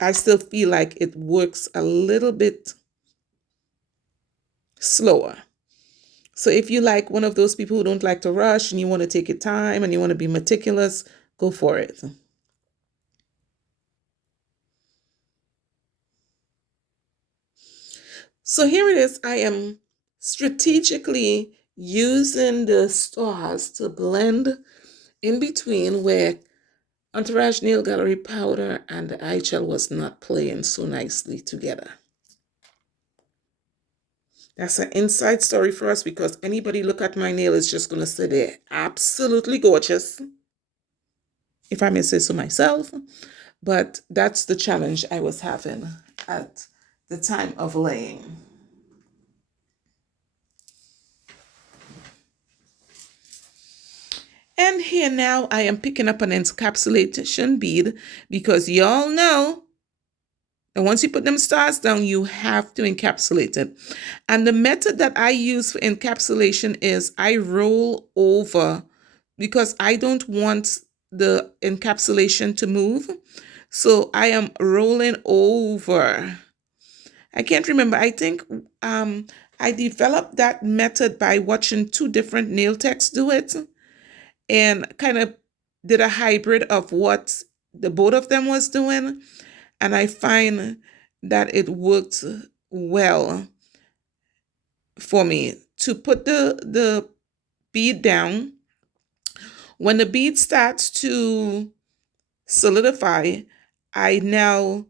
I still feel like it works a little bit slower. So if you like one of those people who don't like to rush and you want to take your time and you want to be meticulous, go for it. So here it is. I am strategically using the stars to blend in between where Entourage Nail Gallery powder and the Igel was not playing so nicely together. That's an inside story for us because anybody look at my nail is just going to say they're absolutely gorgeous, if I may say so myself. But that's the challenge I was having at the time of laying. And here now I am picking up an encapsulation bead because y'all know that once you put them stars down, you have to encapsulate it. And the method that I use for encapsulation is I roll over because I don't want the encapsulation to move. So I am rolling over. I can't remember. I think I developed that method by watching two different nail techs do it and kind of did a hybrid of what the both of them was doing. And I find that it worked well for me to put the bead down. When the bead starts to solidify, I now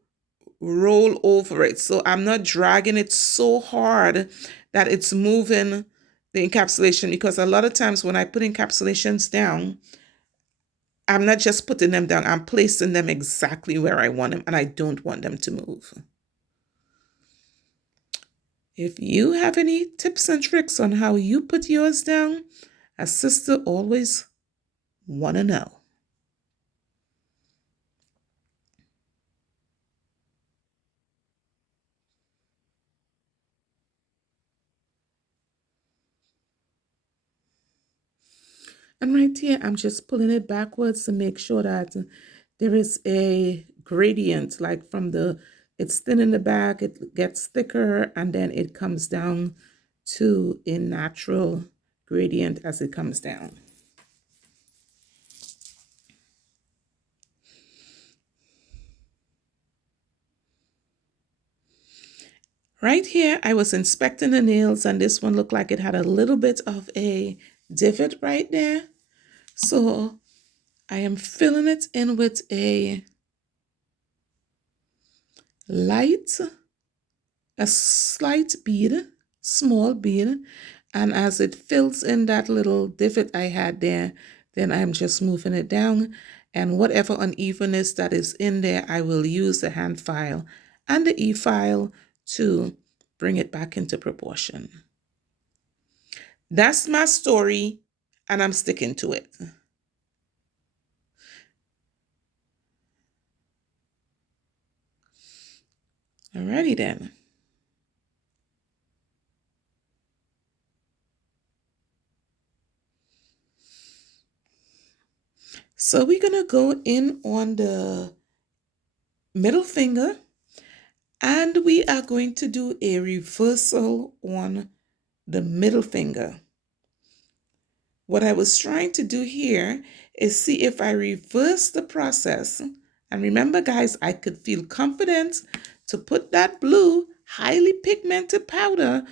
roll over it. So I'm not dragging it so hard that it's moving the encapsulation, because a lot of times when I put encapsulations down, I'm not just putting them down, I'm placing them exactly where I want them, and I don't want them to move. If you have any tips and tricks on how you put yours down, a sister always want to know. And right here, I'm just pulling it backwards to make sure that there is a gradient, like from it's thin in the back, it gets thicker, and then it comes down to a natural gradient as it comes down. Right here, I was inspecting the nails, and this one looked like it had a little bit of a divot right there. So I am filling it in with a slight bead, small bead. And as it fills in that little divot I had there, then I'm just moving it down. And whatever unevenness that is in there, I will use the hand file and the e-file to bring it back into proportion. That's my story, and I'm sticking to it. Alrighty then. So we're gonna go in on the middle finger, and we are going to do a reversal on the middle finger. What I was trying to do here is see if I reverse the process. And remember, guys, I could feel confident to put that blue, highly pigmented powder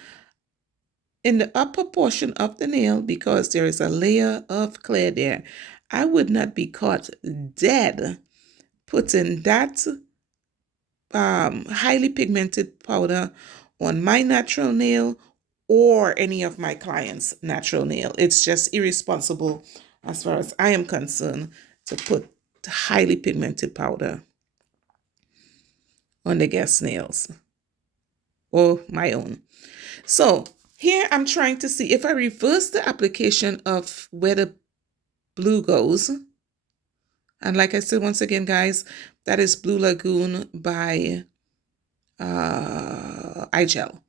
in the upper portion of the nail because there is a layer of clear there. I would not be caught dead putting that highly pigmented powder on my natural nail or any of my clients' natural nail. It's just irresponsible as far as I am concerned to put highly pigmented powder on the guest nails or my own. So here I'm trying to see if I reverse the application of where the blue goes. And like I said, once again, guys, that is Blue Lagoon by Igel.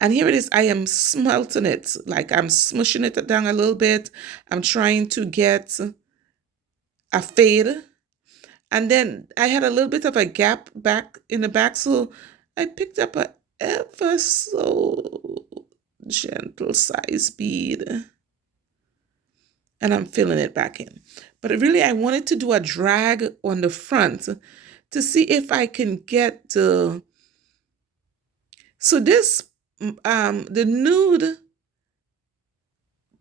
And here it is. I am smelting it, like I'm smushing it down a little bit. I'm trying to get a fade. And then I had a little bit of a gap back in the back. So I picked up a ever so gentle size bead, and I'm filling it back in. But really, I wanted to do a drag on the front to see if I can get the, so this, the nude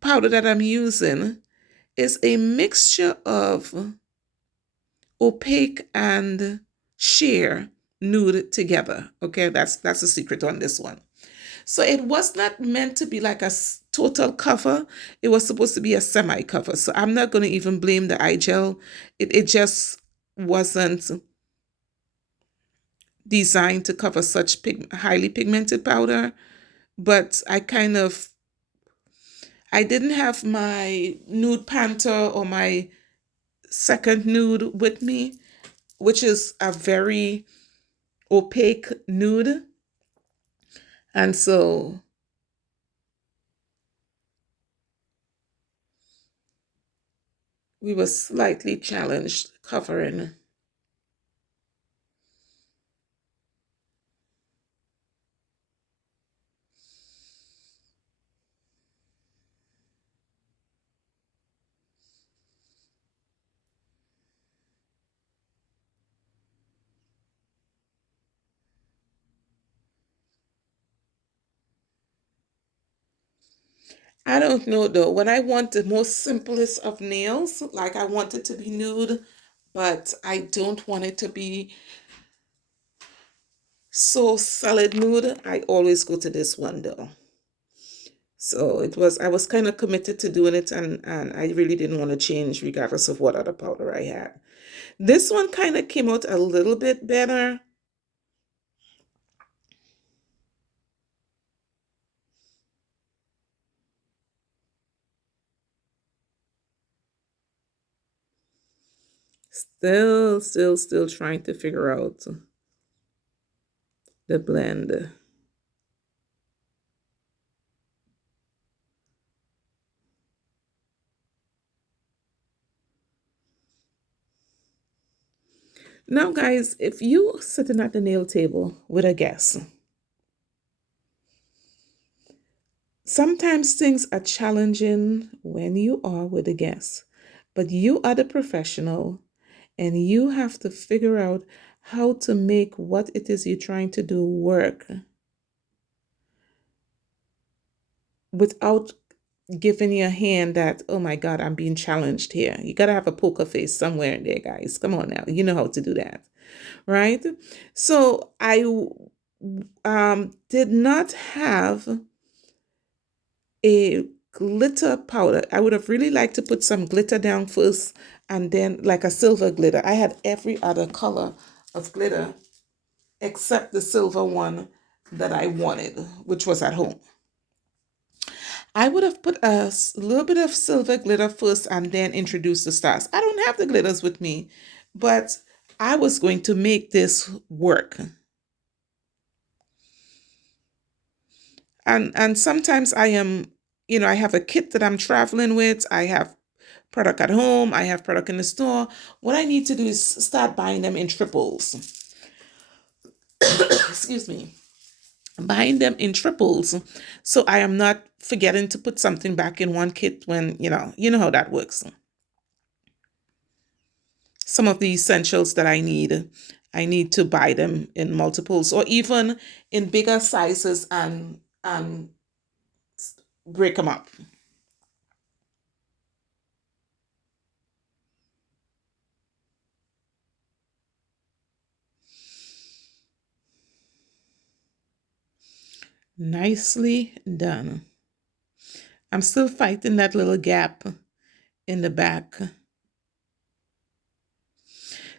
powder that I'm using is a mixture of opaque and sheer nude together. Okay, that's the secret on this one. So it was not meant to be like a total cover. It was supposed to be a semi cover. So I'm not going to even blame the Igel. It just wasn't designed to cover such highly pigmented powder. But I didn't have my nude Panther or my second nude with me, which is a very opaque nude. And so we were slightly challenged covering. I don't know though. When I want the most simplest of nails, like I want it to be nude, but I don't want it to be so solid nude, I always go to this one though. So I was kind of committed to doing it, and I really didn't want to change regardless of what other powder I had. This one kind of came out a little bit better. Still trying to figure out the blend. Now, guys, if you sitting at the nail table with a guest, sometimes things are challenging when you are with a guest, but you are the professional and you have to figure out how to make what it is you're trying to do work without giving your hand that, oh my God, I'm being challenged here. You got to have a poker face somewhere in there, guys. Come on now. You know how to do that, right? So I did not have a glitter powder. I would have really liked to put some glitter down first and then like a silver glitter. I had every other color of glitter except the silver one that I wanted, which was at home. I would have put a little bit of silver glitter first and then introduce the stars. I don't have the glitters with me, but I was going to make this work. And sometimes I am, I have a kit that I'm traveling with. I have product at home. I have product in the store. What I need to do is start buying them in triples. Excuse me. Buying them in triples so I am not forgetting to put something back in one kit when, you know how that works. Some of the essentials that I need to buy them in multiples or even in bigger sizes and break them up. Nicely done. I'm still fighting that little gap in the back.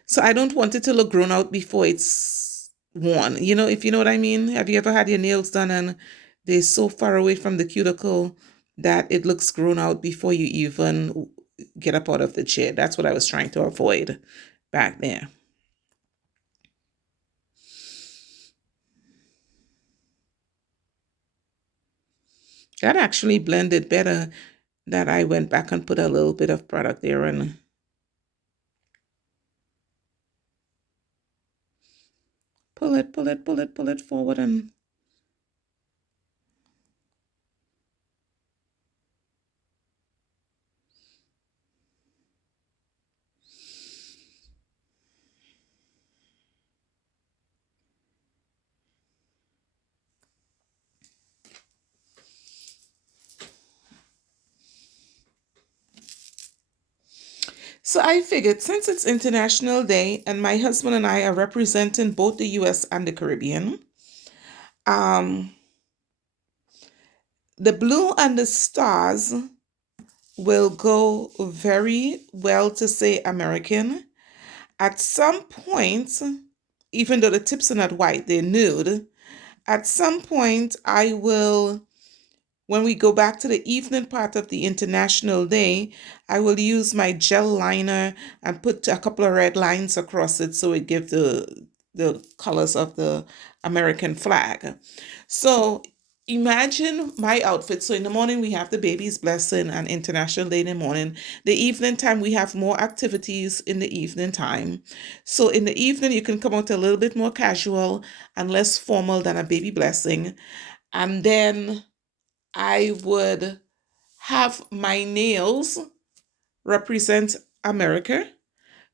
So I don't want it to look grown out before it's worn. If you know what I mean. Have you ever had your nails done and they're so far away from the cuticle that it looks grown out before you even get up out of the chair? That's what I was trying to avoid back there. That actually blended better that I went back and put a little bit of product there and pull it forward and So I figured since it's International Day and my husband and I are representing both the US and the Caribbean, um, the blue and the stars will go very well to say American. At some point, even though the tips are not white, they're nude, at some point I will, when we go back to the evening part of the International Day, I will use my gel liner and put a couple of red lines across it so it gives the colors of the American flag. So imagine my outfit. So in the morning we have the baby's blessing and International Day in the morning. The evening time we have more activities in the evening time. So in the evening you can come out a little bit more casual and less formal than a baby blessing. And then I would have my nails represent America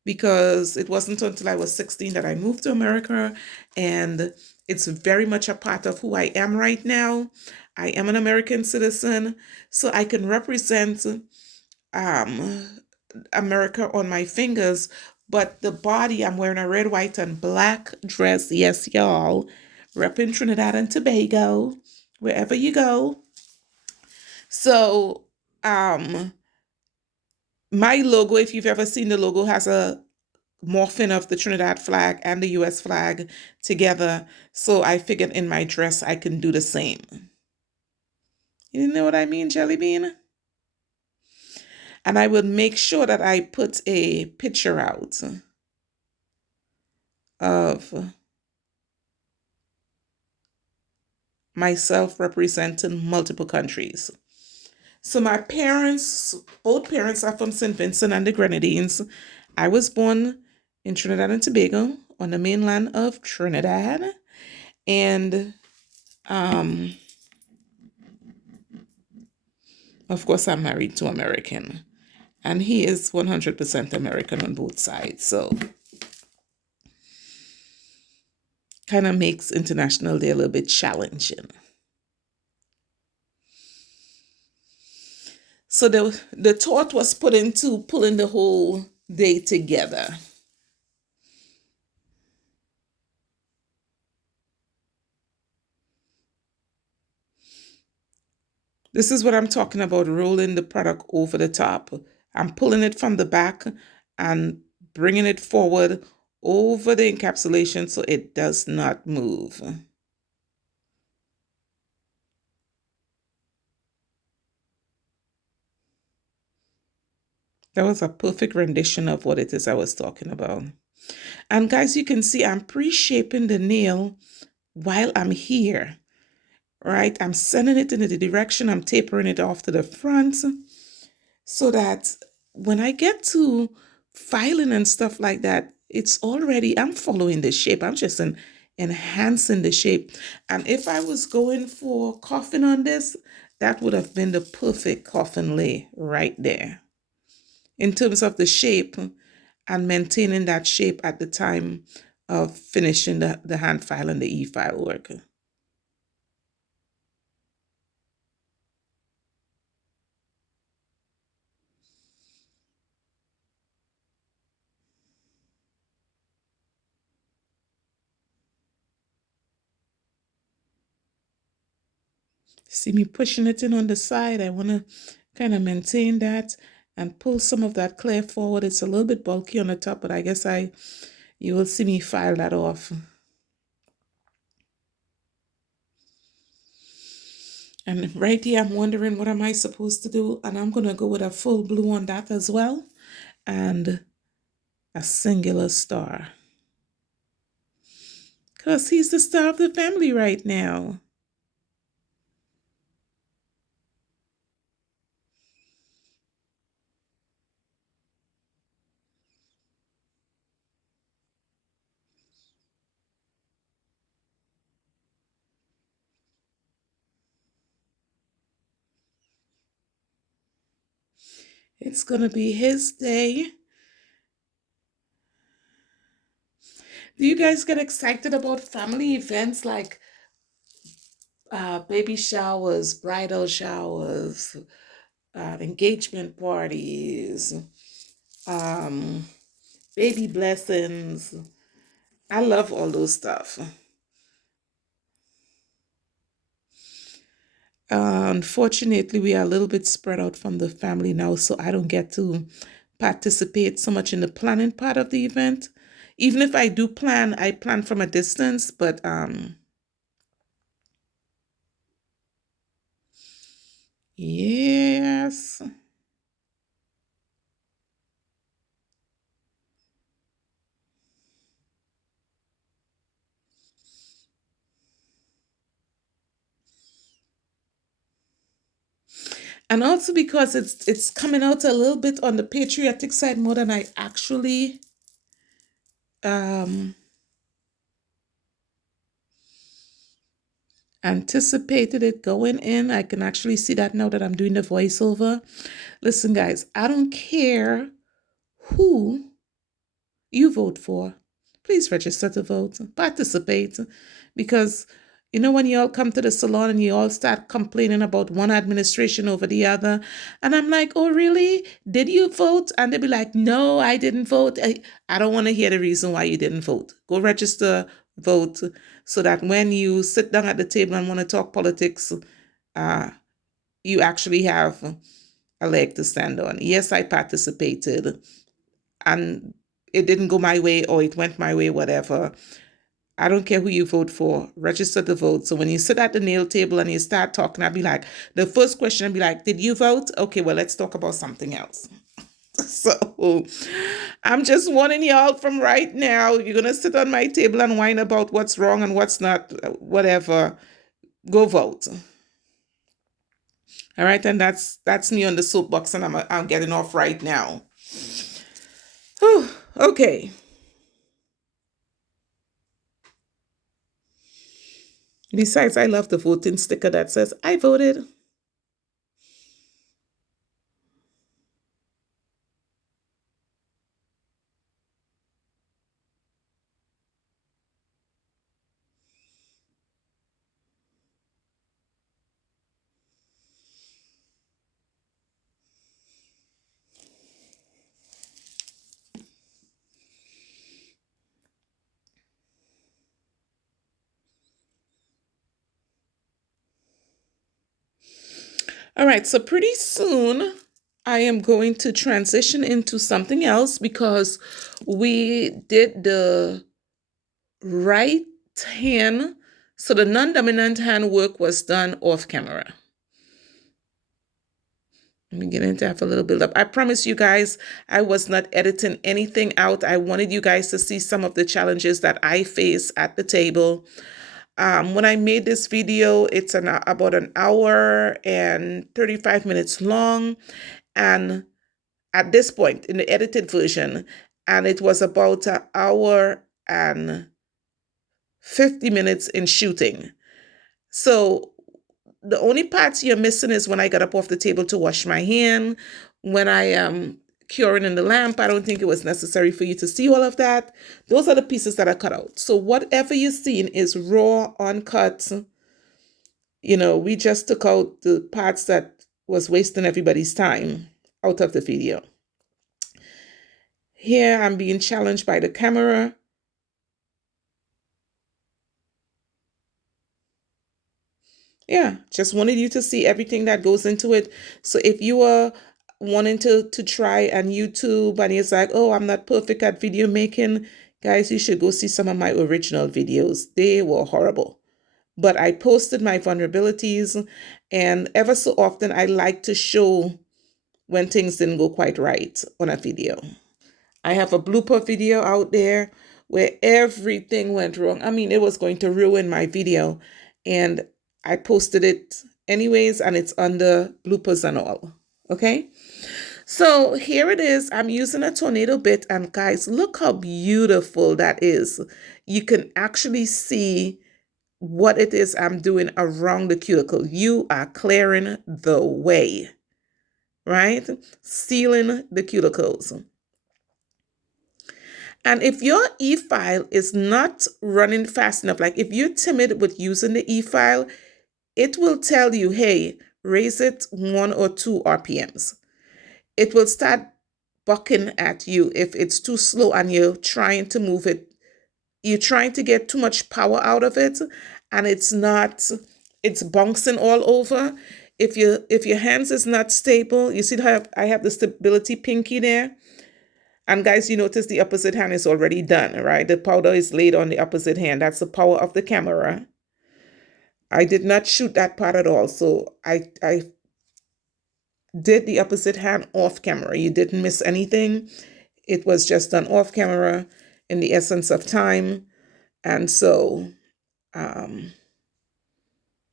because it wasn't until I was 16 that I moved to America, and it's very much a part of who I am right now. I am an American citizen, so I can represent um, America on my fingers, but the body, I'm wearing a red, white, and black dress. Yes, y'all, repping Trinidad and Tobago, wherever you go. So, my logo, if you've ever seen the logo, has a morphing of the Trinidad flag and the US flag together. So I figured in my dress I can do the same. You know what I mean, Jelly Bean? And I will make sure that I put a picture out of myself representing multiple countries. So my parents, both parents are from St. Vincent and the Grenadines. I was born in Trinidad and Tobago on the mainland of Trinidad. And of course, I'm married to American. And he is 100% American on both sides. So kind of makes International Day a little bit challenging. So the thought was put into pulling the whole day together. This is what I'm talking about, rolling the product over the top. I'm pulling it from the back and bringing it forward over the encapsulation so it does not move. That was a perfect rendition of what it is I was talking about. And guys, you can see I'm pre-shaping the nail while I'm here, right? I'm sending it in the direction, I'm tapering it off to the front so that when I get to filing and stuff like that, it's already, I'm following the shape. I'm just enhancing the shape. And if I was going for coffin on this, that would have been the perfect coffin lay right there in terms of the shape and maintaining that shape at the time of finishing the hand file and the e-file work. See me pushing it in on the side. I want to kind of maintain that and pull some of that clear forward. It's a little bit bulky on the top, but I guess you will see me file that off. And right here, I'm wondering what am I supposed to do? And I'm going to go with a full blue on that as well. And a singular star. Because he's the star of the family right now. It's going to be his day. Do you guys get excited about family events like baby showers, bridal showers, engagement parties, um, baby blessings. I love all those stuff. Unfortunately, we are a little bit spread out from the family now, so I don't get to participate so much in the planning part of the event. Even if I do plan, I plan from a distance, but yes. And also because it's coming out a little bit on the patriotic side more than I actually um anticipated it going in. I can actually see that now that I'm doing the voiceover. Listen, guys, I don't care who you vote for. Please register to vote, participate, because you know when you all come to the salon and you all start complaining about one administration over the other, and I'm like, oh really? Did you vote? And they'll be like, no, I didn't vote. I don't want to hear the reason why you didn't vote. Go register, vote, so that when you sit down at the table and want to talk politics, uh, you actually have a leg to stand on. Yes, I participated, and it didn't go my way or it went my way, whatever. I don't care who you vote for, register to vote. So when you sit at the nail table and you start talking, I'll be like, the first question I'll be like, did you vote? Okay, well, let's talk about something else. So I'm just warning y'all from right now. You're going to sit on my table and whine about what's wrong and what's not, whatever. Go vote. All right, and that's me on the soapbox, and I'm getting off right now. Whew, okay. Besides, I love the voting sticker that says, I voted. All right, so pretty soon I am going to transition into something else because we did the right hand, so the non-dominant hand work was done off camera. Let me get into have a little build up. I promise you guys, I was not editing anything out. I wanted you guys to see some of the challenges that I face at the table. When I made this video, it's about an hour and 35 minutes long. And at this point in the edited version, and it was about an hour and 50 minutes in shooting. So the only parts you're missing is when I got up off the table to wash my hand, when I am curing in the lamp. I don't think it was necessary for you to see all of that. Those are the pieces that are cut out. So whatever you're seeing is raw, uncut. You know, we just took out the parts that was wasting everybody's time out of the video. Here I'm being challenged by the camera. Yeah, just wanted you to see everything that goes into it. So if you are wanting to try on YouTube and it's like, oh, I'm not perfect at video making, guys, you should go see some of my original videos. They were horrible. But I posted my vulnerabilities, and ever so often I like to show when things didn't go quite right on a video. I have a blooper video out there where everything went wrong. I mean, it was going to ruin my video, and I posted it anyways, and it's under bloopers and all. Okay. So here it is. I'm using a tornado bit, and guys, look how beautiful that is. You can actually see what it is I'm doing around the cuticle. You are clearing the way, right? Sealing the cuticles. And if your e-file is not running fast enough, like if you're timid with using the e-file, it will tell you, hey, raise it 1 or 2 RPMs. It will start bucking at you, if it's too slow and you're trying to move it, you're trying to get too much power out of it, and it's not, it's bouncing all over. If your hands is not stable, you see how I have the stability pinky there? And guys, you notice the opposite hand is already done, right? The powder is laid on the opposite hand. That's the power of the camera. I did not shoot that part at all. So I did the opposite hand off camera. You didn't miss anything. It was just done off camera in the essence of time. And so, um,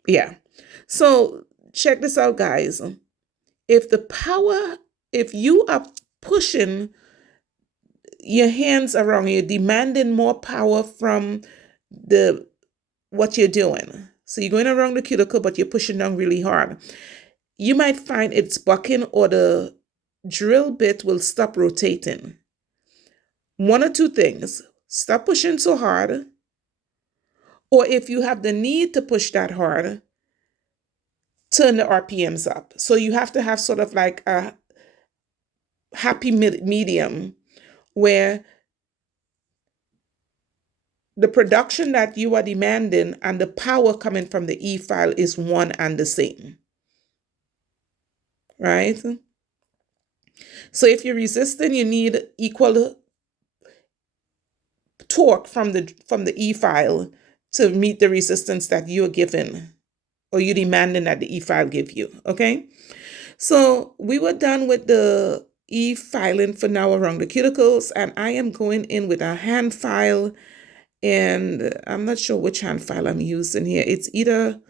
yeah. So check this out, guys. If the power, if you are pushing your hands around, you're demanding more power from the what you're doing. So you're going around the cuticle, but you're pushing down really hard. You might find it's bucking, or the drill bit will stop rotating. One or two things: stop pushing so hard, or if you have the need to push that hard, turn the RPMs up. So you have to have sort of like a happy medium where the production that you are demanding and the power coming from the E file is one and the same, right? So if you're resisting, you need equal torque from the E file to meet the resistance that you're given, or you demanding that the E file give you, okay? So we were done with the E filing for now around the cuticles, and I am going in with a hand file, and I'm not sure which hand file I'm using here. It's either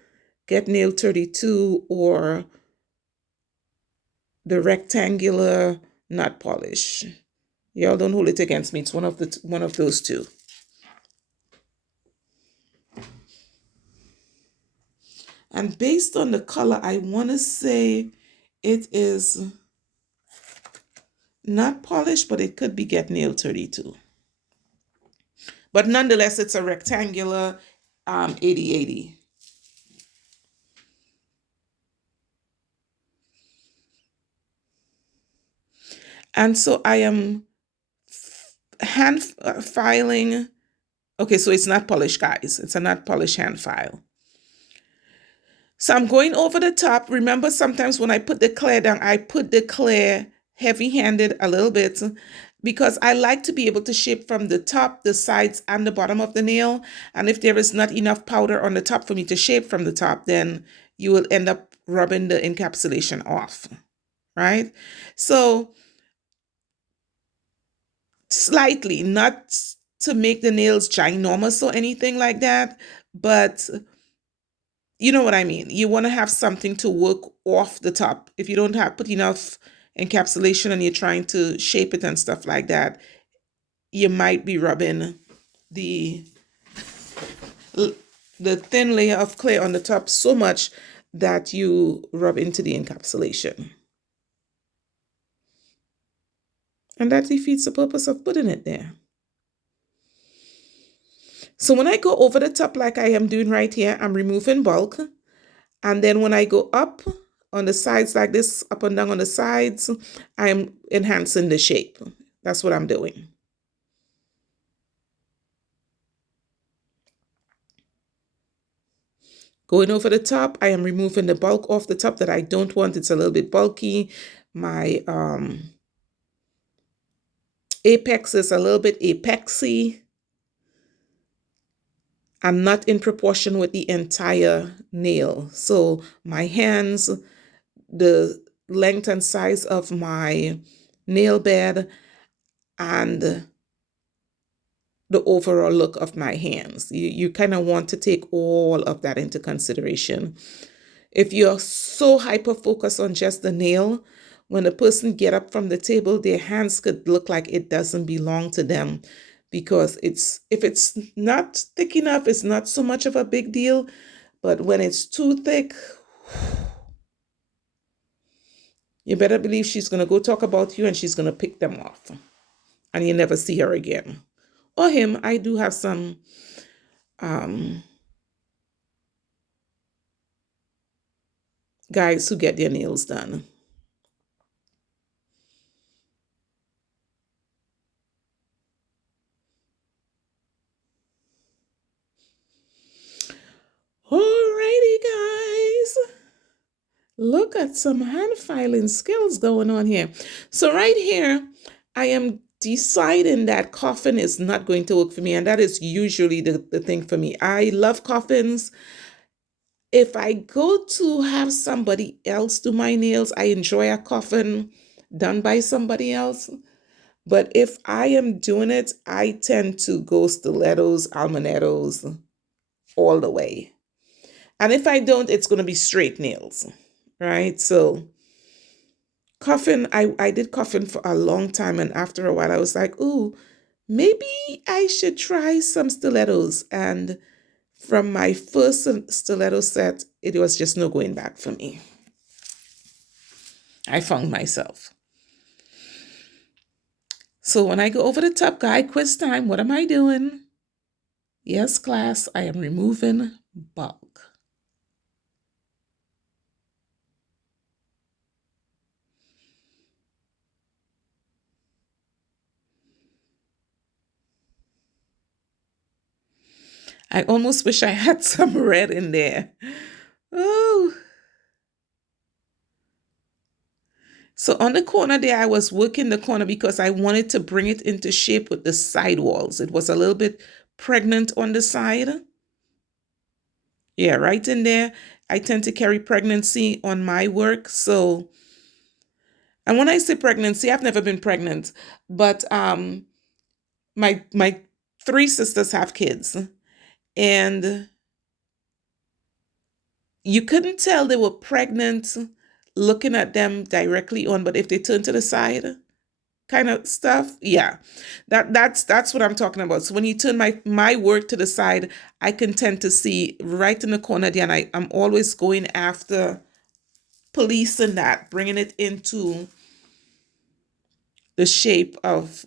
Get Nail 32 or the rectangular nut polish. Y'all don't hold it against me. It's one of those two. And based on the color, I want to say it is not polished, but it could be Get Nail 32. But nonetheless, it's a rectangular 8080. And so I am hand filing. Okay, so it's not polished, guys. It's a not polished hand file. So I'm going over the top. Remember, sometimes when I put the clear down, I put the clear heavy-handed a little bit, because I like to be able to shape from the top, the sides, and the bottom of the nail. And if there is not enough powder on the top for me to shape from the top, then you will end up rubbing the encapsulation off, right? So slightly, not to make the nails ginormous or anything like that, but you know what I mean. You want to have something to work off the top. If you don't have put enough encapsulation and you're trying to shape it and stuff like that, you might be rubbing the thin layer of clay on the top so much that you rub into the encapsulation. And that defeats the purpose of putting it there. So when I go over the top like I am doing right here, I'm removing bulk. And then when I go up on the sides like this, up and down on the sides, I'm enhancing the shape. That's what I'm doing. Going over the top, I am removing the bulk off the top that I don't want. It's a little bit bulky. My apex is a little bit apexy and not in proportion with the entire nail. So my hands, the length and size of my nail bed, and the overall look of my hands. You kind of want to take all of that into consideration. If you're so hyper focused on just the nail, when a person get up from the table, their hands could look like it doesn't belong to them, because if it's not thick enough, it's not so much of a big deal. But when it's too thick, you better believe she's going to go talk about you and she's going to pick them off. And you never see her again. Or him. I do have some guys who get their nails done. Look at some hand filing skills going on here. So right here, I am deciding that coffin is not going to work for me. And that is usually the thing for me. I love coffins. If I go to have somebody else do my nails, I enjoy a coffin done by somebody else. But if I am doing it, I tend to go stilettos, almanettos all the way. And if I don't, it's going to be straight nails, right? So coffin, I did coffin for a long time. And after a while, I was like, ooh, maybe I should try some stilettos. And from my first stiletto set, it was just no going back for me. I found myself. So when I go over the top, guy, quiz time, what am I doing? Yes, class, I am removing bulk. I almost wish I had some red in there. Oh. So on the corner there, I was working the corner because I wanted to bring it into shape with the side walls. It was a little bit pregnant on the side. Yeah, right in there. I tend to carry pregnancy on my work. So, and when I say pregnancy, I've never been pregnant, but my three sisters have kids, and you couldn't tell they were pregnant looking at them directly on, but if they turn to the side, kind of stuff. Yeah. That's what I'm talking about. So when you turn my work to the side, I can tend to see right in the corner there, and I'm always going after policing that, bringing it into the shape of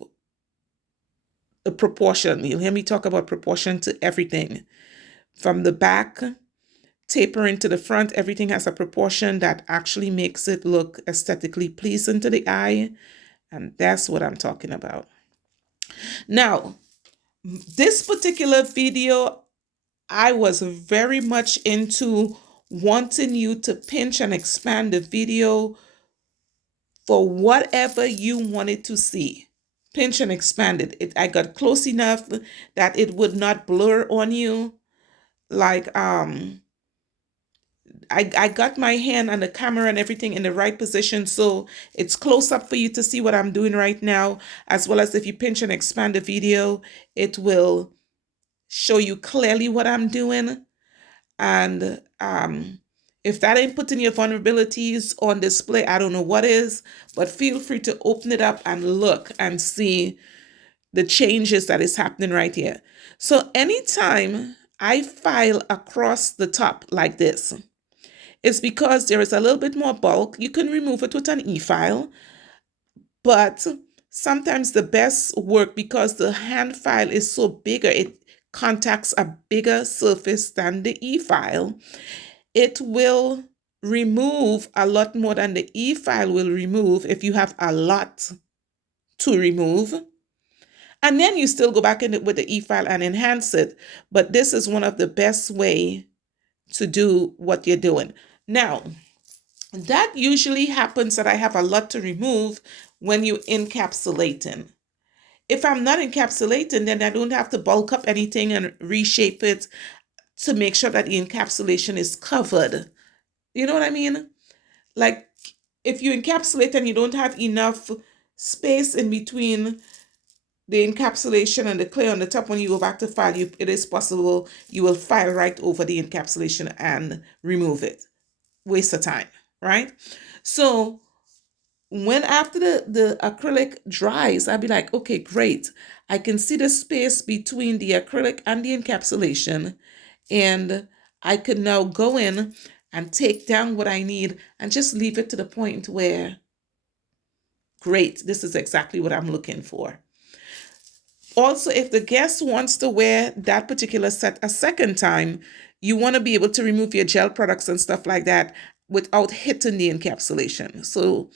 the proportion. You'll hear me talk about proportion to everything. From the back, tapering to the front, everything has a proportion that actually makes it look aesthetically pleasing to the eye. And that's what I'm talking about. Now, this particular video, I was very much into wanting you to pinch and expand the video for whatever you wanted to see. Pinch and expand it. I got close enough that it would not blur on you. Like I got my hand on the camera and everything in the right position, so it's close up for you to see what I'm doing right now, as well as if you pinch and expand the video, it will show you clearly what I'm doing. And if that ain't putting your vulnerabilities on display, I don't know what is, but feel free to open it up and look and see the changes that is happening right here. So anytime I file across the top like this, it's because there is a little bit more bulk. You can remove it with an e-file, but sometimes the best work, because the hand file is so bigger, it contacts a bigger surface than the e-file. It will remove a lot more than the e-file will remove if you have a lot to remove. And then you still go back in it with the e-file and enhance it. But this is one of the best way to do what you're doing. Now, that usually happens that I have a lot to remove when you're encapsulating. If I'm not encapsulating, then I don't have to bulk up anything and reshape it to make sure that the encapsulation is covered. You know what I mean? Like if you encapsulate and you don't have enough space in between the encapsulation and the clear on the top, when you go back to file, it is possible you will file right over the encapsulation and remove it. Waste of time, right? So when after the acrylic dries, I'll be like, okay, great. I can see the space between the acrylic and the encapsulation, and I could now go in and take down what I need and just leave it to the point where, great, this is exactly what I'm looking for. Also, if the guest wants to wear that particular set a second time, you want to be able to remove your gel products and stuff like that without hitting the encapsulation. So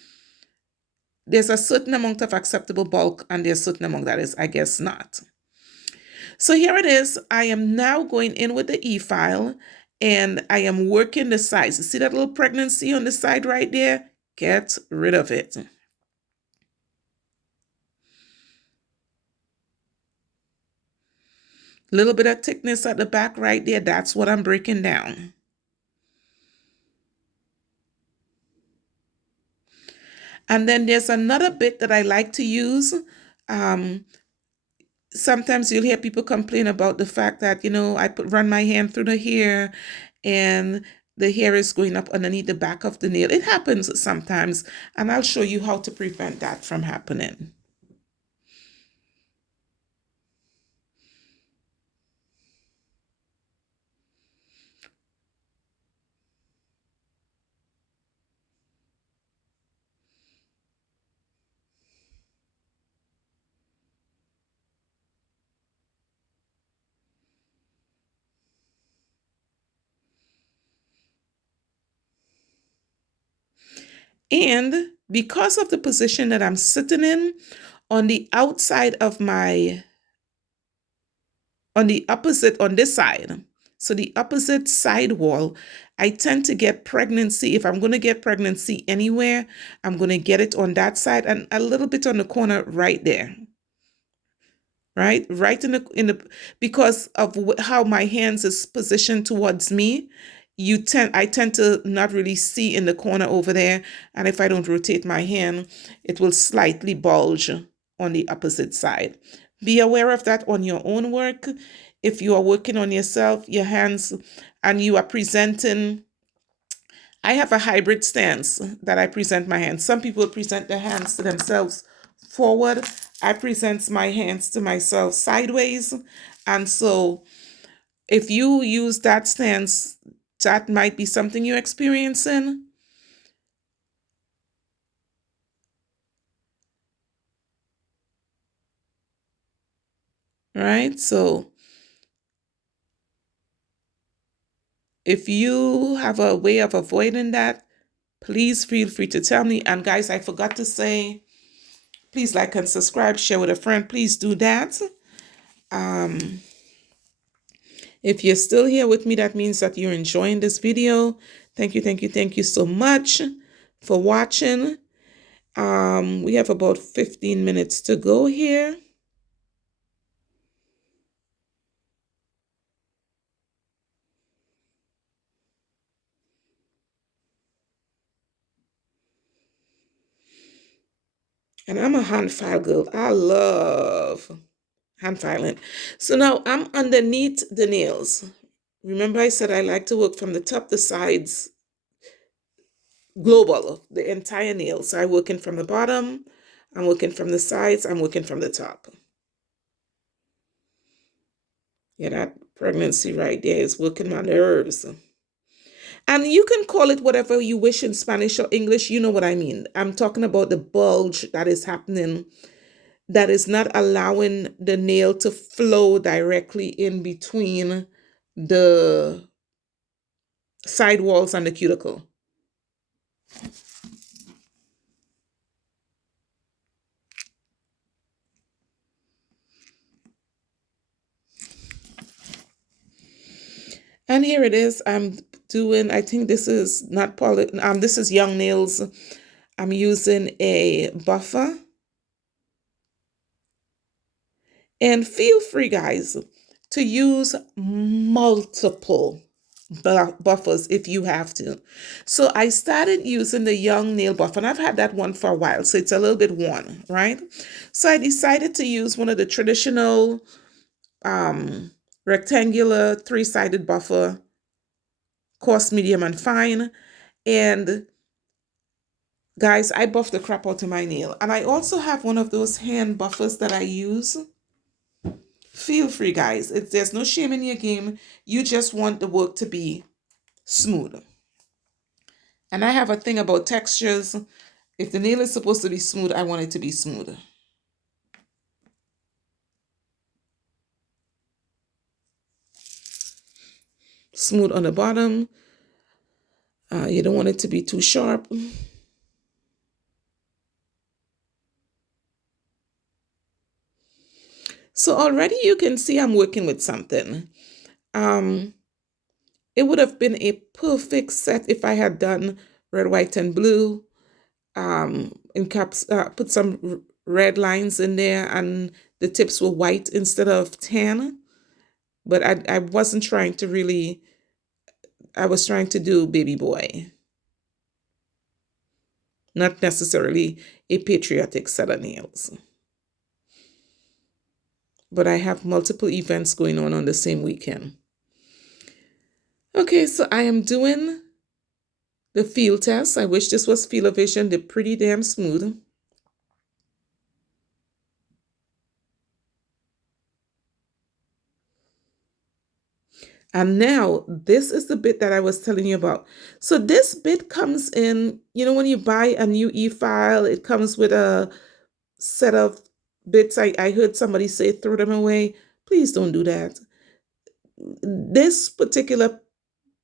there's a certain amount of acceptable bulk and there's a certain amount that is, I guess, not. So here it is. I am now going in with the e-file and I am working the sides. You see that little pregnancy on the side right there? Get rid of it. A little bit of thickness at the back right there. That's what I'm breaking down. And then there's another bit that I like to use. Um, Sometimes you'll hear people complain about the fact that, run my hand through the hair and the hair is going up underneath the back of the nail. It happens sometimes, and I'll show you how to prevent that from happening. And because of the position that I'm sitting in, on the outside of on this side, so the opposite side wall, I tend to get pregnancy. If I'm going to get pregnancy anywhere, I'm going to get it on that side and a little bit on the corner right there. Right in the because of how my hands is positioned towards me, I tend to not really see in the corner over there, and if I don't rotate my hand, it will slightly bulge on the opposite side. Be aware of that on your own work. If you are working on yourself, your hands, and you are presenting, I have a hybrid stance that I present my hands. Some people present their hands to themselves forward. I present my hands to myself sideways. And so if you use that stance, that might be something you're experiencing. Right? So if you have a way of avoiding that, please feel free to tell me. And guys, I forgot to say, please like and subscribe, share with a friend. Please do that. If you're still here with me, that means that you're enjoying this video. Thank you, thank you, thank you so much for watching. We have about 15 minutes to go here. And I'm a hand file girl. I love hand filing. So now I'm underneath the nails. Remember I said I like to work from the top, the sides, global, the entire nail. So I'm working from the bottom, I'm working from the sides, I'm working from the top. Yeah, that pregnancy right there is working my nerves. And you can call it whatever you wish in Spanish or English. You know what I mean. I'm talking about the bulge that is happening, that is not allowing the nail to flow directly in between the side walls and the cuticle. And here it is. I'm doing, I think this is not poly, this is Young Nails. I'm using a buffer. And feel free, guys, to use multiple buffers if you have to. So I started using the Young Nail buffer, and I've had that one for a while, so it's a little bit worn, right? So I decided to use one of the traditional rectangular three-sided buffer, coarse, medium, and fine. And guys, I buff the crap out of my nail. And I also have one of those hand buffers that I use. Feel free, guys. There's no shame in your game. You just want the work to be smooth. And I have a thing about textures. If the nail is supposed to be smooth, I want it to be smooth. Smooth on the bottom. You don't want it to be too sharp. So already you can see I'm working with something. It would have been a perfect set if I had done red, white, and blue. In caps, put some red lines in there, and the tips were white instead of tan. But I wasn't trying to really. I was trying to do baby boy, not necessarily a patriotic set of nails. But I have multiple events going on the same weekend. Okay, so I am doing the feel test. I wish this was Feel Vision. They're pretty damn smooth. And now this is the bit that I was telling you about. So this bit comes in, when you buy a new e-file, it comes with a set of bits. I heard somebody say throw them away. Please don't do that. This particular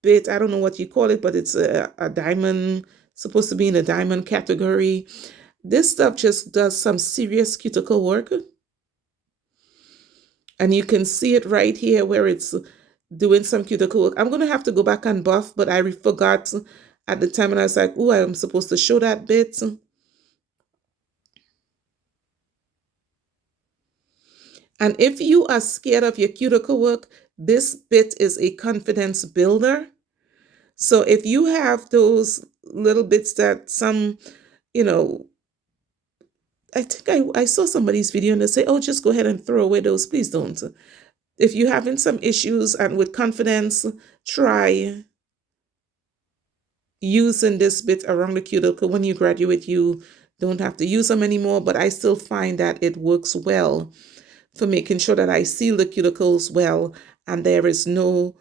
bit, I don't know what you call it, but it's a diamond, supposed to be in the diamond category. This stuff just does some serious cuticle work. And you can see it right here where it's doing some cuticle work. I'm going to have to go back and buff, but I forgot at the time, and I was like, oh, I'm supposed to show that bit. And if you are scared of your cuticle work, this bit is a confidence builder. So if you have those little bits that you know, I think I saw somebody's video and they say, oh, just go ahead and throw away those. Please don't. If you're having some issues and with confidence, try using this bit around the cuticle. When you graduate, you don't have to use them anymore, but I still find that it works well for making sure that I seal the cuticles well and there is no,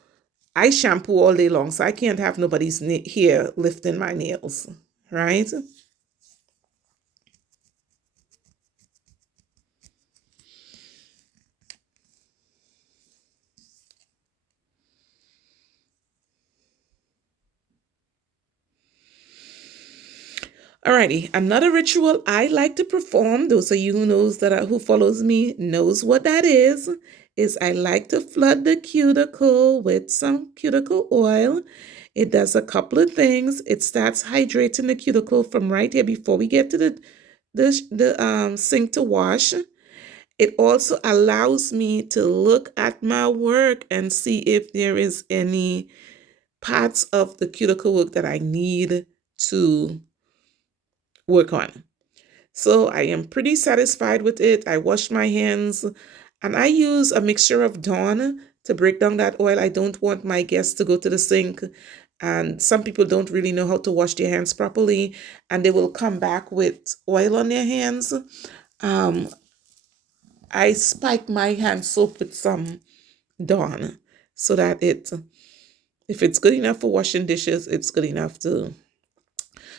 I shampoo all day long, so I can't have nobody's hair lifting my nails, right? Alrighty, another ritual I like to perform, those of you who follows me knows what that is I like to flood the cuticle with some cuticle oil. It does a couple of things. It starts hydrating the cuticle from right here before we get to the sink to wash. It also allows me to look at my work and see if there is any parts of the cuticle work that I need to work on. So I am pretty satisfied with it. I wash my hands and I use a mixture of Dawn to break down that oil. I don't want my guests to go to the sink, and some people don't really know how to wash their hands properly and they will come back with oil on their hands. I spike my hand soap with some Dawn so that if it's good enough for washing dishes, it's good enough to.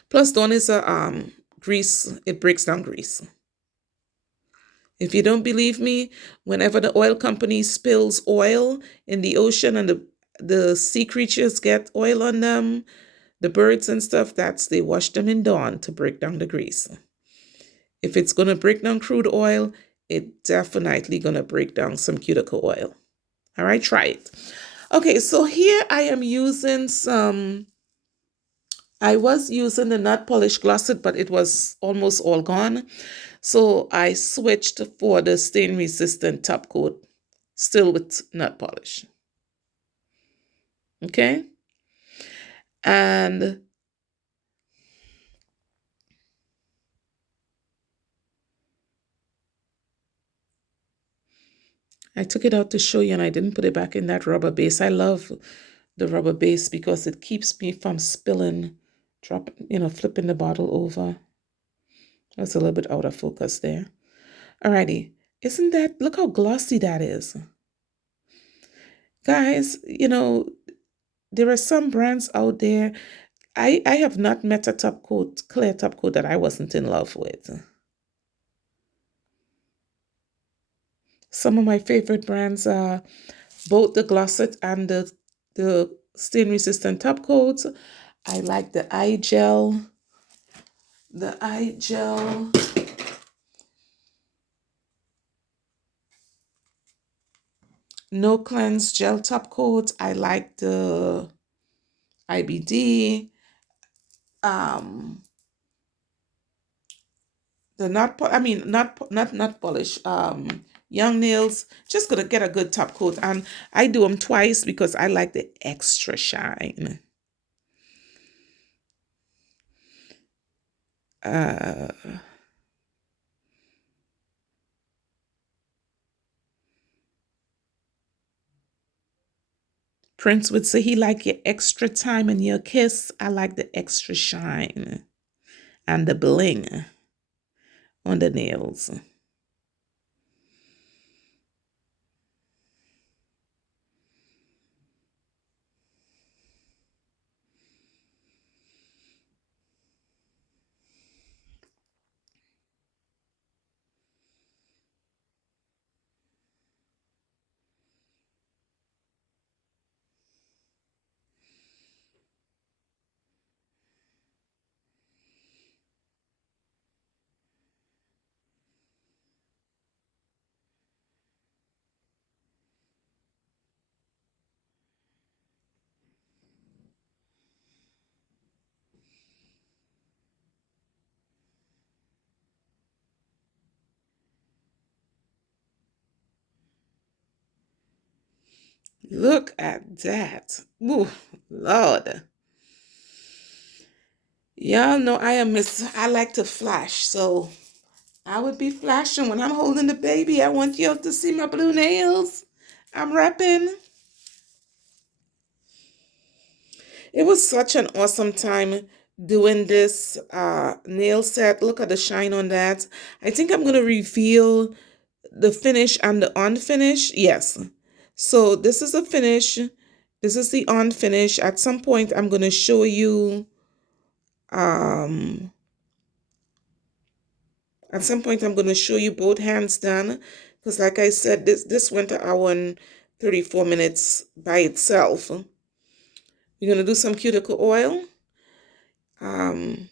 Plus, Dawn is a grease, it breaks down grease. If you don't believe me, whenever the oil company spills oil in the ocean and the sea creatures get oil on them, the birds and stuff, they wash them in Dawn to break down the grease. If it's going to break down crude oil, it definitely going to break down some cuticle oil. All right, try it. Okay, so here I am using I was using the Nut Polish Glosset, but it was almost all gone. So I switched for the stain resistant top coat, still with nut polish. Okay. And I took it out to show you and I didn't put it back in that rubber base. I love the rubber base because it keeps me from spilling, flipping the bottle over. That's a little bit out of focus there. Alrighty. Look how glossy that is. Guys, there are some brands out there. I have not met a clear top coat that I wasn't in love with. Some of my favorite brands are both the Glosset and the stain resistant top coats. I like the Igel. No Cleanse Gel Top Coat. I like the IBD, the not polish, young nails. Just gonna get a good top coat, and I do them twice because I like the extra shine. uh Prince would say he like your extra time and your kiss. I like the extra shine and the bling on the nails. Look at that. Ooh, Lord. Y'all know I like to flash, so I would be flashing when I'm holding the baby. I want y'all to see my blue nails. I'm repping. It was such an awesome time doing this nail set. Look at the shine on that. I think I'm gonna reveal the finish and the unfinish. Yes. So this is the finish. This is the unfinish. At some point, I'm gonna show you. Um, at some point, I'm gonna show you both hands done, because like I said, this went an hour and 34 minutes by itself. We're gonna do some cuticle oil. Um,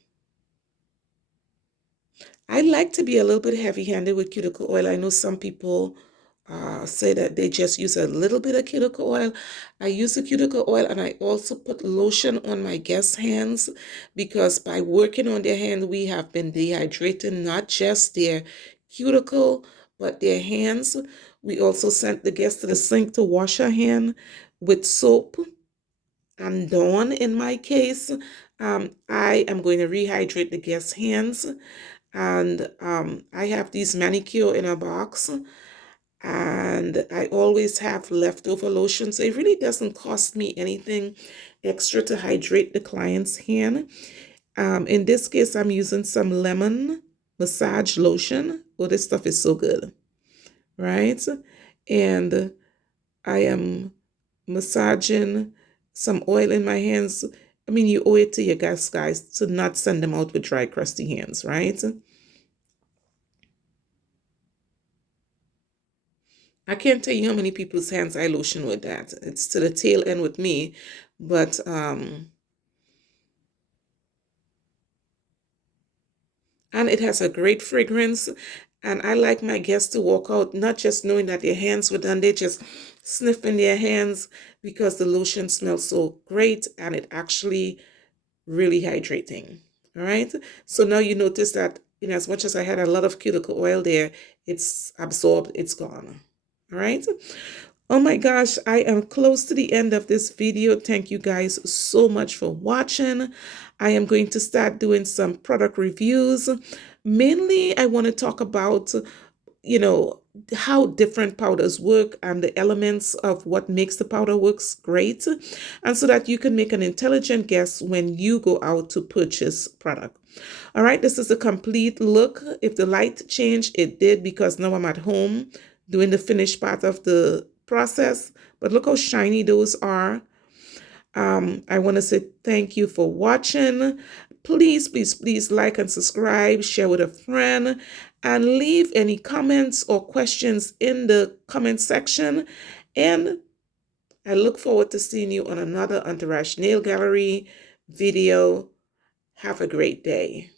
I like to be a little bit heavy-handed with cuticle oil. I know some people say that they just use a little bit of cuticle oil. I use the cuticle oil, and I also put lotion on my guests' hands, because by working on their hand, we have been dehydrating not just their cuticle, but their hands. We also sent the guests to the sink to wash her hand with soap and Dawn. In my case, I am going to rehydrate the guests' hands. And I have these manicure in a box, and I always have leftover lotion. So it really doesn't cost me anything extra to hydrate the client's hand. In this case, I'm using some lemon massage lotion. Oh, this stuff is so good, right? And I am massaging some oil in my hands. I mean, you owe it to your guests, guys, to not send them out with dry, crusty hands, right? I can't tell you how many people's hands I lotion with that. It's to the tail end with me, but and it has a great fragrance. And I like my guests to walk out not just knowing that their hands were done, they just sniffing their hands, because the lotion smells so great and it actually really hydrating. All right. So now you notice that in as much as I had a lot of cuticle oil there, it's absorbed, it's gone. All right. Oh my gosh, I am close to the end of this video. Thank you guys so much for watching. I am going to start doing some product reviews. Mainly, I want to talk about, you know, how different powders work and the elements of what makes the powder works great, and so that you can make an intelligent guess when you go out to purchase product. All right, this is a complete look. If the light changed, it did, because now I'm at home doing the finished part of the process. But look how shiny those are. I want to say thank you for watching. Please, please, please like and subscribe, share with a friend, and leave any comments or questions in the comment section. And I look forward to seeing you on another Entourage Nail Gallery video. Have a great day.